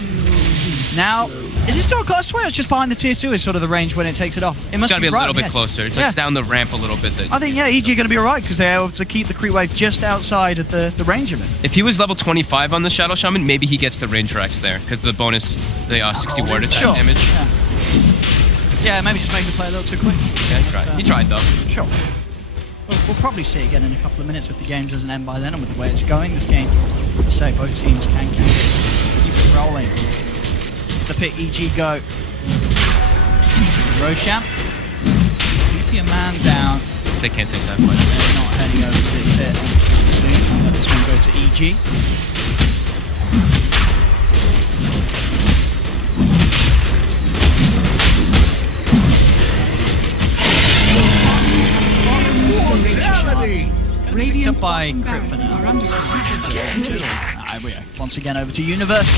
Now, is it still close? I swear it's just behind the tier 2 is sort of the range when it takes it off. It must gotta be a right, little bit closer. It's like down the ramp a little bit. I think, EG are going to be alright because they're able to keep the creep wave just outside of the range of it. If he was level 25 on the Shadow Shaman, maybe he gets the range racks there because the bonus, the 60 ward attack damage. Yeah, maybe just make the play a little too quick. Yeah, he tried. He tried though. Sure. We'll probably see it again in a couple of minutes if the game doesn't end by then, and with the way it's going, this game, I say, both teams can keep it rolling. The pit, EG go. Roshan. VP a man down. They can't take that fight. They're not heading over to this pit soon. I'll let this one go to EG. Radiant's by Crit for now. Once again over to Universe.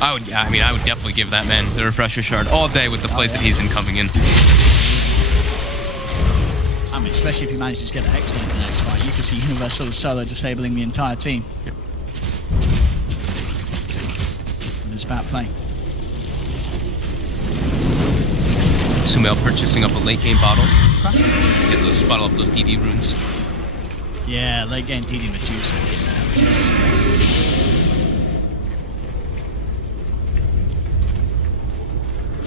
I would definitely give that man the refresher shard all day with the plays that he's been coming in. I mean, especially if he manages to get the Hex in the next fight, you can see Universe sort of solo disabling the entire team. Yep. And it's about play. Sumail purchasing up a late game bottle. Get those bottle up those DD runes. Yeah, late game DD Medusa.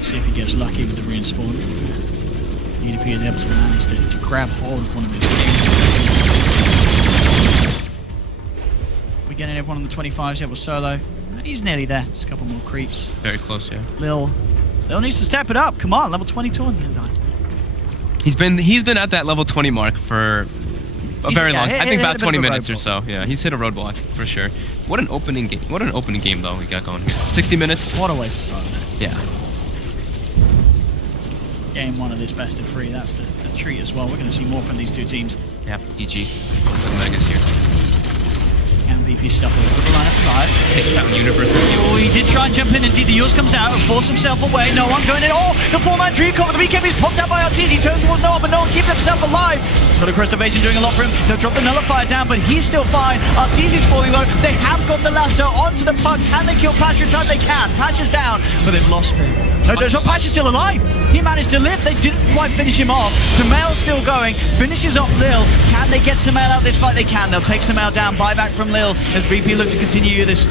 See if he gets lucky with the respawn. Need if he is able to manage to grab hold of one of his games. We're getting everyone on the 25s yet with Solo. He's nearly there. Just a couple more creeps. Very close, yeah. Lil needs to step it up. Come on, level 22 on the Undying. He's been at that level 20 mark for a very long. I think about 20 minutes or so. Yeah, he's hit a roadblock for sure. What an opening game! What an opening game though we got going. 60 minutes. What a way to start. Yeah. Game 1 of this best of 3. That's the treat as well. We're going to see more from these two teams. Yeah. EG. The Megas here. MVP stuff with the lineup alive. Take down Universe. Oh, he did try and jump in. Indeed, the Yours comes out and force himself away. No one going in. Oh, the 4-man dream call with the BKB's popped out by Arteezy. He turns towards Noah, but no one keeping himself alive. Sort of Crest Evasion doing a lot for him. They'll drop the Nullifier down, but he's still fine. Arteezy's falling low. They have got the lasso onto the puck. Can they kill Pasha in time? They can. Pasha's down, but they've lost him. No, Pasha's still alive. He managed to live. They didn't quite finish him off. Sumail's still going. Finishes off Lil. Can they get Sumail out of this fight? They can. They'll take Sumail down. Buyback from Lil as VP look to continue this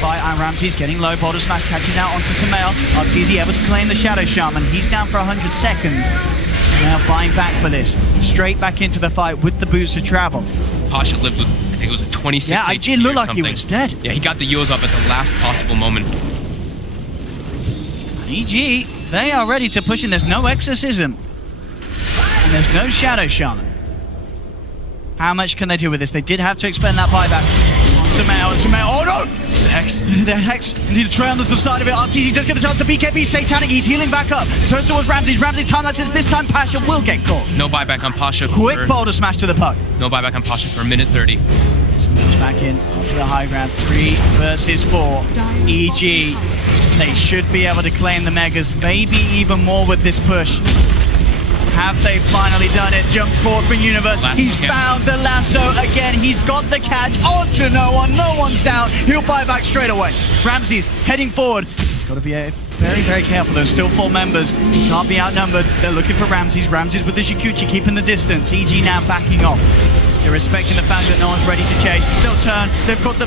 fight. And Ramsey's getting low. Boulder Smash catches out onto Sumail. Arteezy able to claim the Shadow Shaman. He's down for 100 seconds. Sumail buying back for this. Straight back into the fight with the boost to travel. Pasha lived with, I think it was a 26 Yeah, HP it did look like something. he was dead. Yeah, he got the Yours up at the last possible moment. EG, they are ready to push in. There's no Exorcism. And there's no Shadow Shaman. How much can they do with this? They did have to expend that buyback. Sumail. Oh no! The Hex. Indeed, Trey on the side of it. Arteezy does get the chance to BKB. Satanic. He's healing back up. Turns towards Ramsey. Ramsey's time that says this time Pasha will get caught. No buyback on Pasha. Quick Boulder Smash to the puck. No buyback on Pasha for a minute 30. Sumail's back in onto the high ground. 3 versus 4. EG. They should be able to claim the Megas. Maybe even more with this push. Have they finally done it? Jump forward for Universe. He's found the lasso again. He's got the catch onto no one. No one's down. He'll buy back straight away. Ramsey's heading forward. He's got to be very, very careful. There's still 4 members. He can't be outnumbered. They're looking for Ramsey's. Ramsey's with the Shikuchi keeping the distance. EG now backing off. They're respecting the fact that no one's ready to chase. They'll turn. They've got the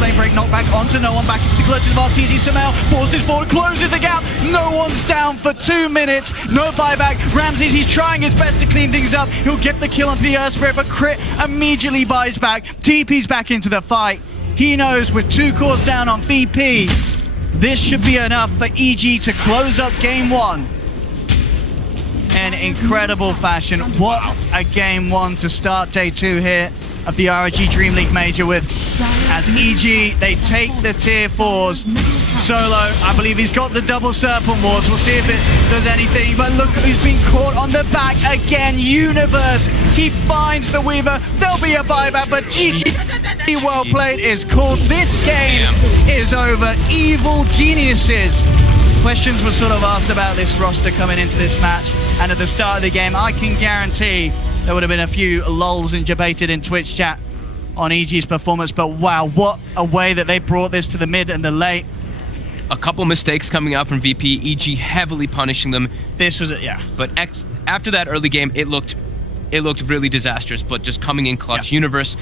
flame break knockback onto no one. Back into the clutches of Arteezy. Sumail forces forward, closes the gap. No one's down for 2 minutes. No buyback. Ramsey's, he's trying his best to clean things up. He'll get the kill onto the Earth Spirit, but Crit immediately buys back. TP's back into the fight. He knows with 2 cores down on VP, this should be enough for EG to close up game 1. In incredible fashion. What a game 1 to start day 2 here of the ROG Dream League Major with. As EG, they take the tier 4s. Solo, I believe he's got the double Serpent Wards. We'll see if it does anything. But look who's been caught on the back again. Universe, he finds the Weaver. There'll be a buyback, but GG, well played, is called. This game is over. Evil Geniuses. Questions were sort of asked about this roster coming into this match, and at the start of the game, I can guarantee there would have been a few lulls debated in Twitch chat on EG's performance, but wow, what a way that they brought this to the mid and the late. A couple mistakes coming out from VP, EG heavily punishing them. This was it, yeah. But after that early game, it looked really disastrous, but just coming in clutch. Yeah. Universe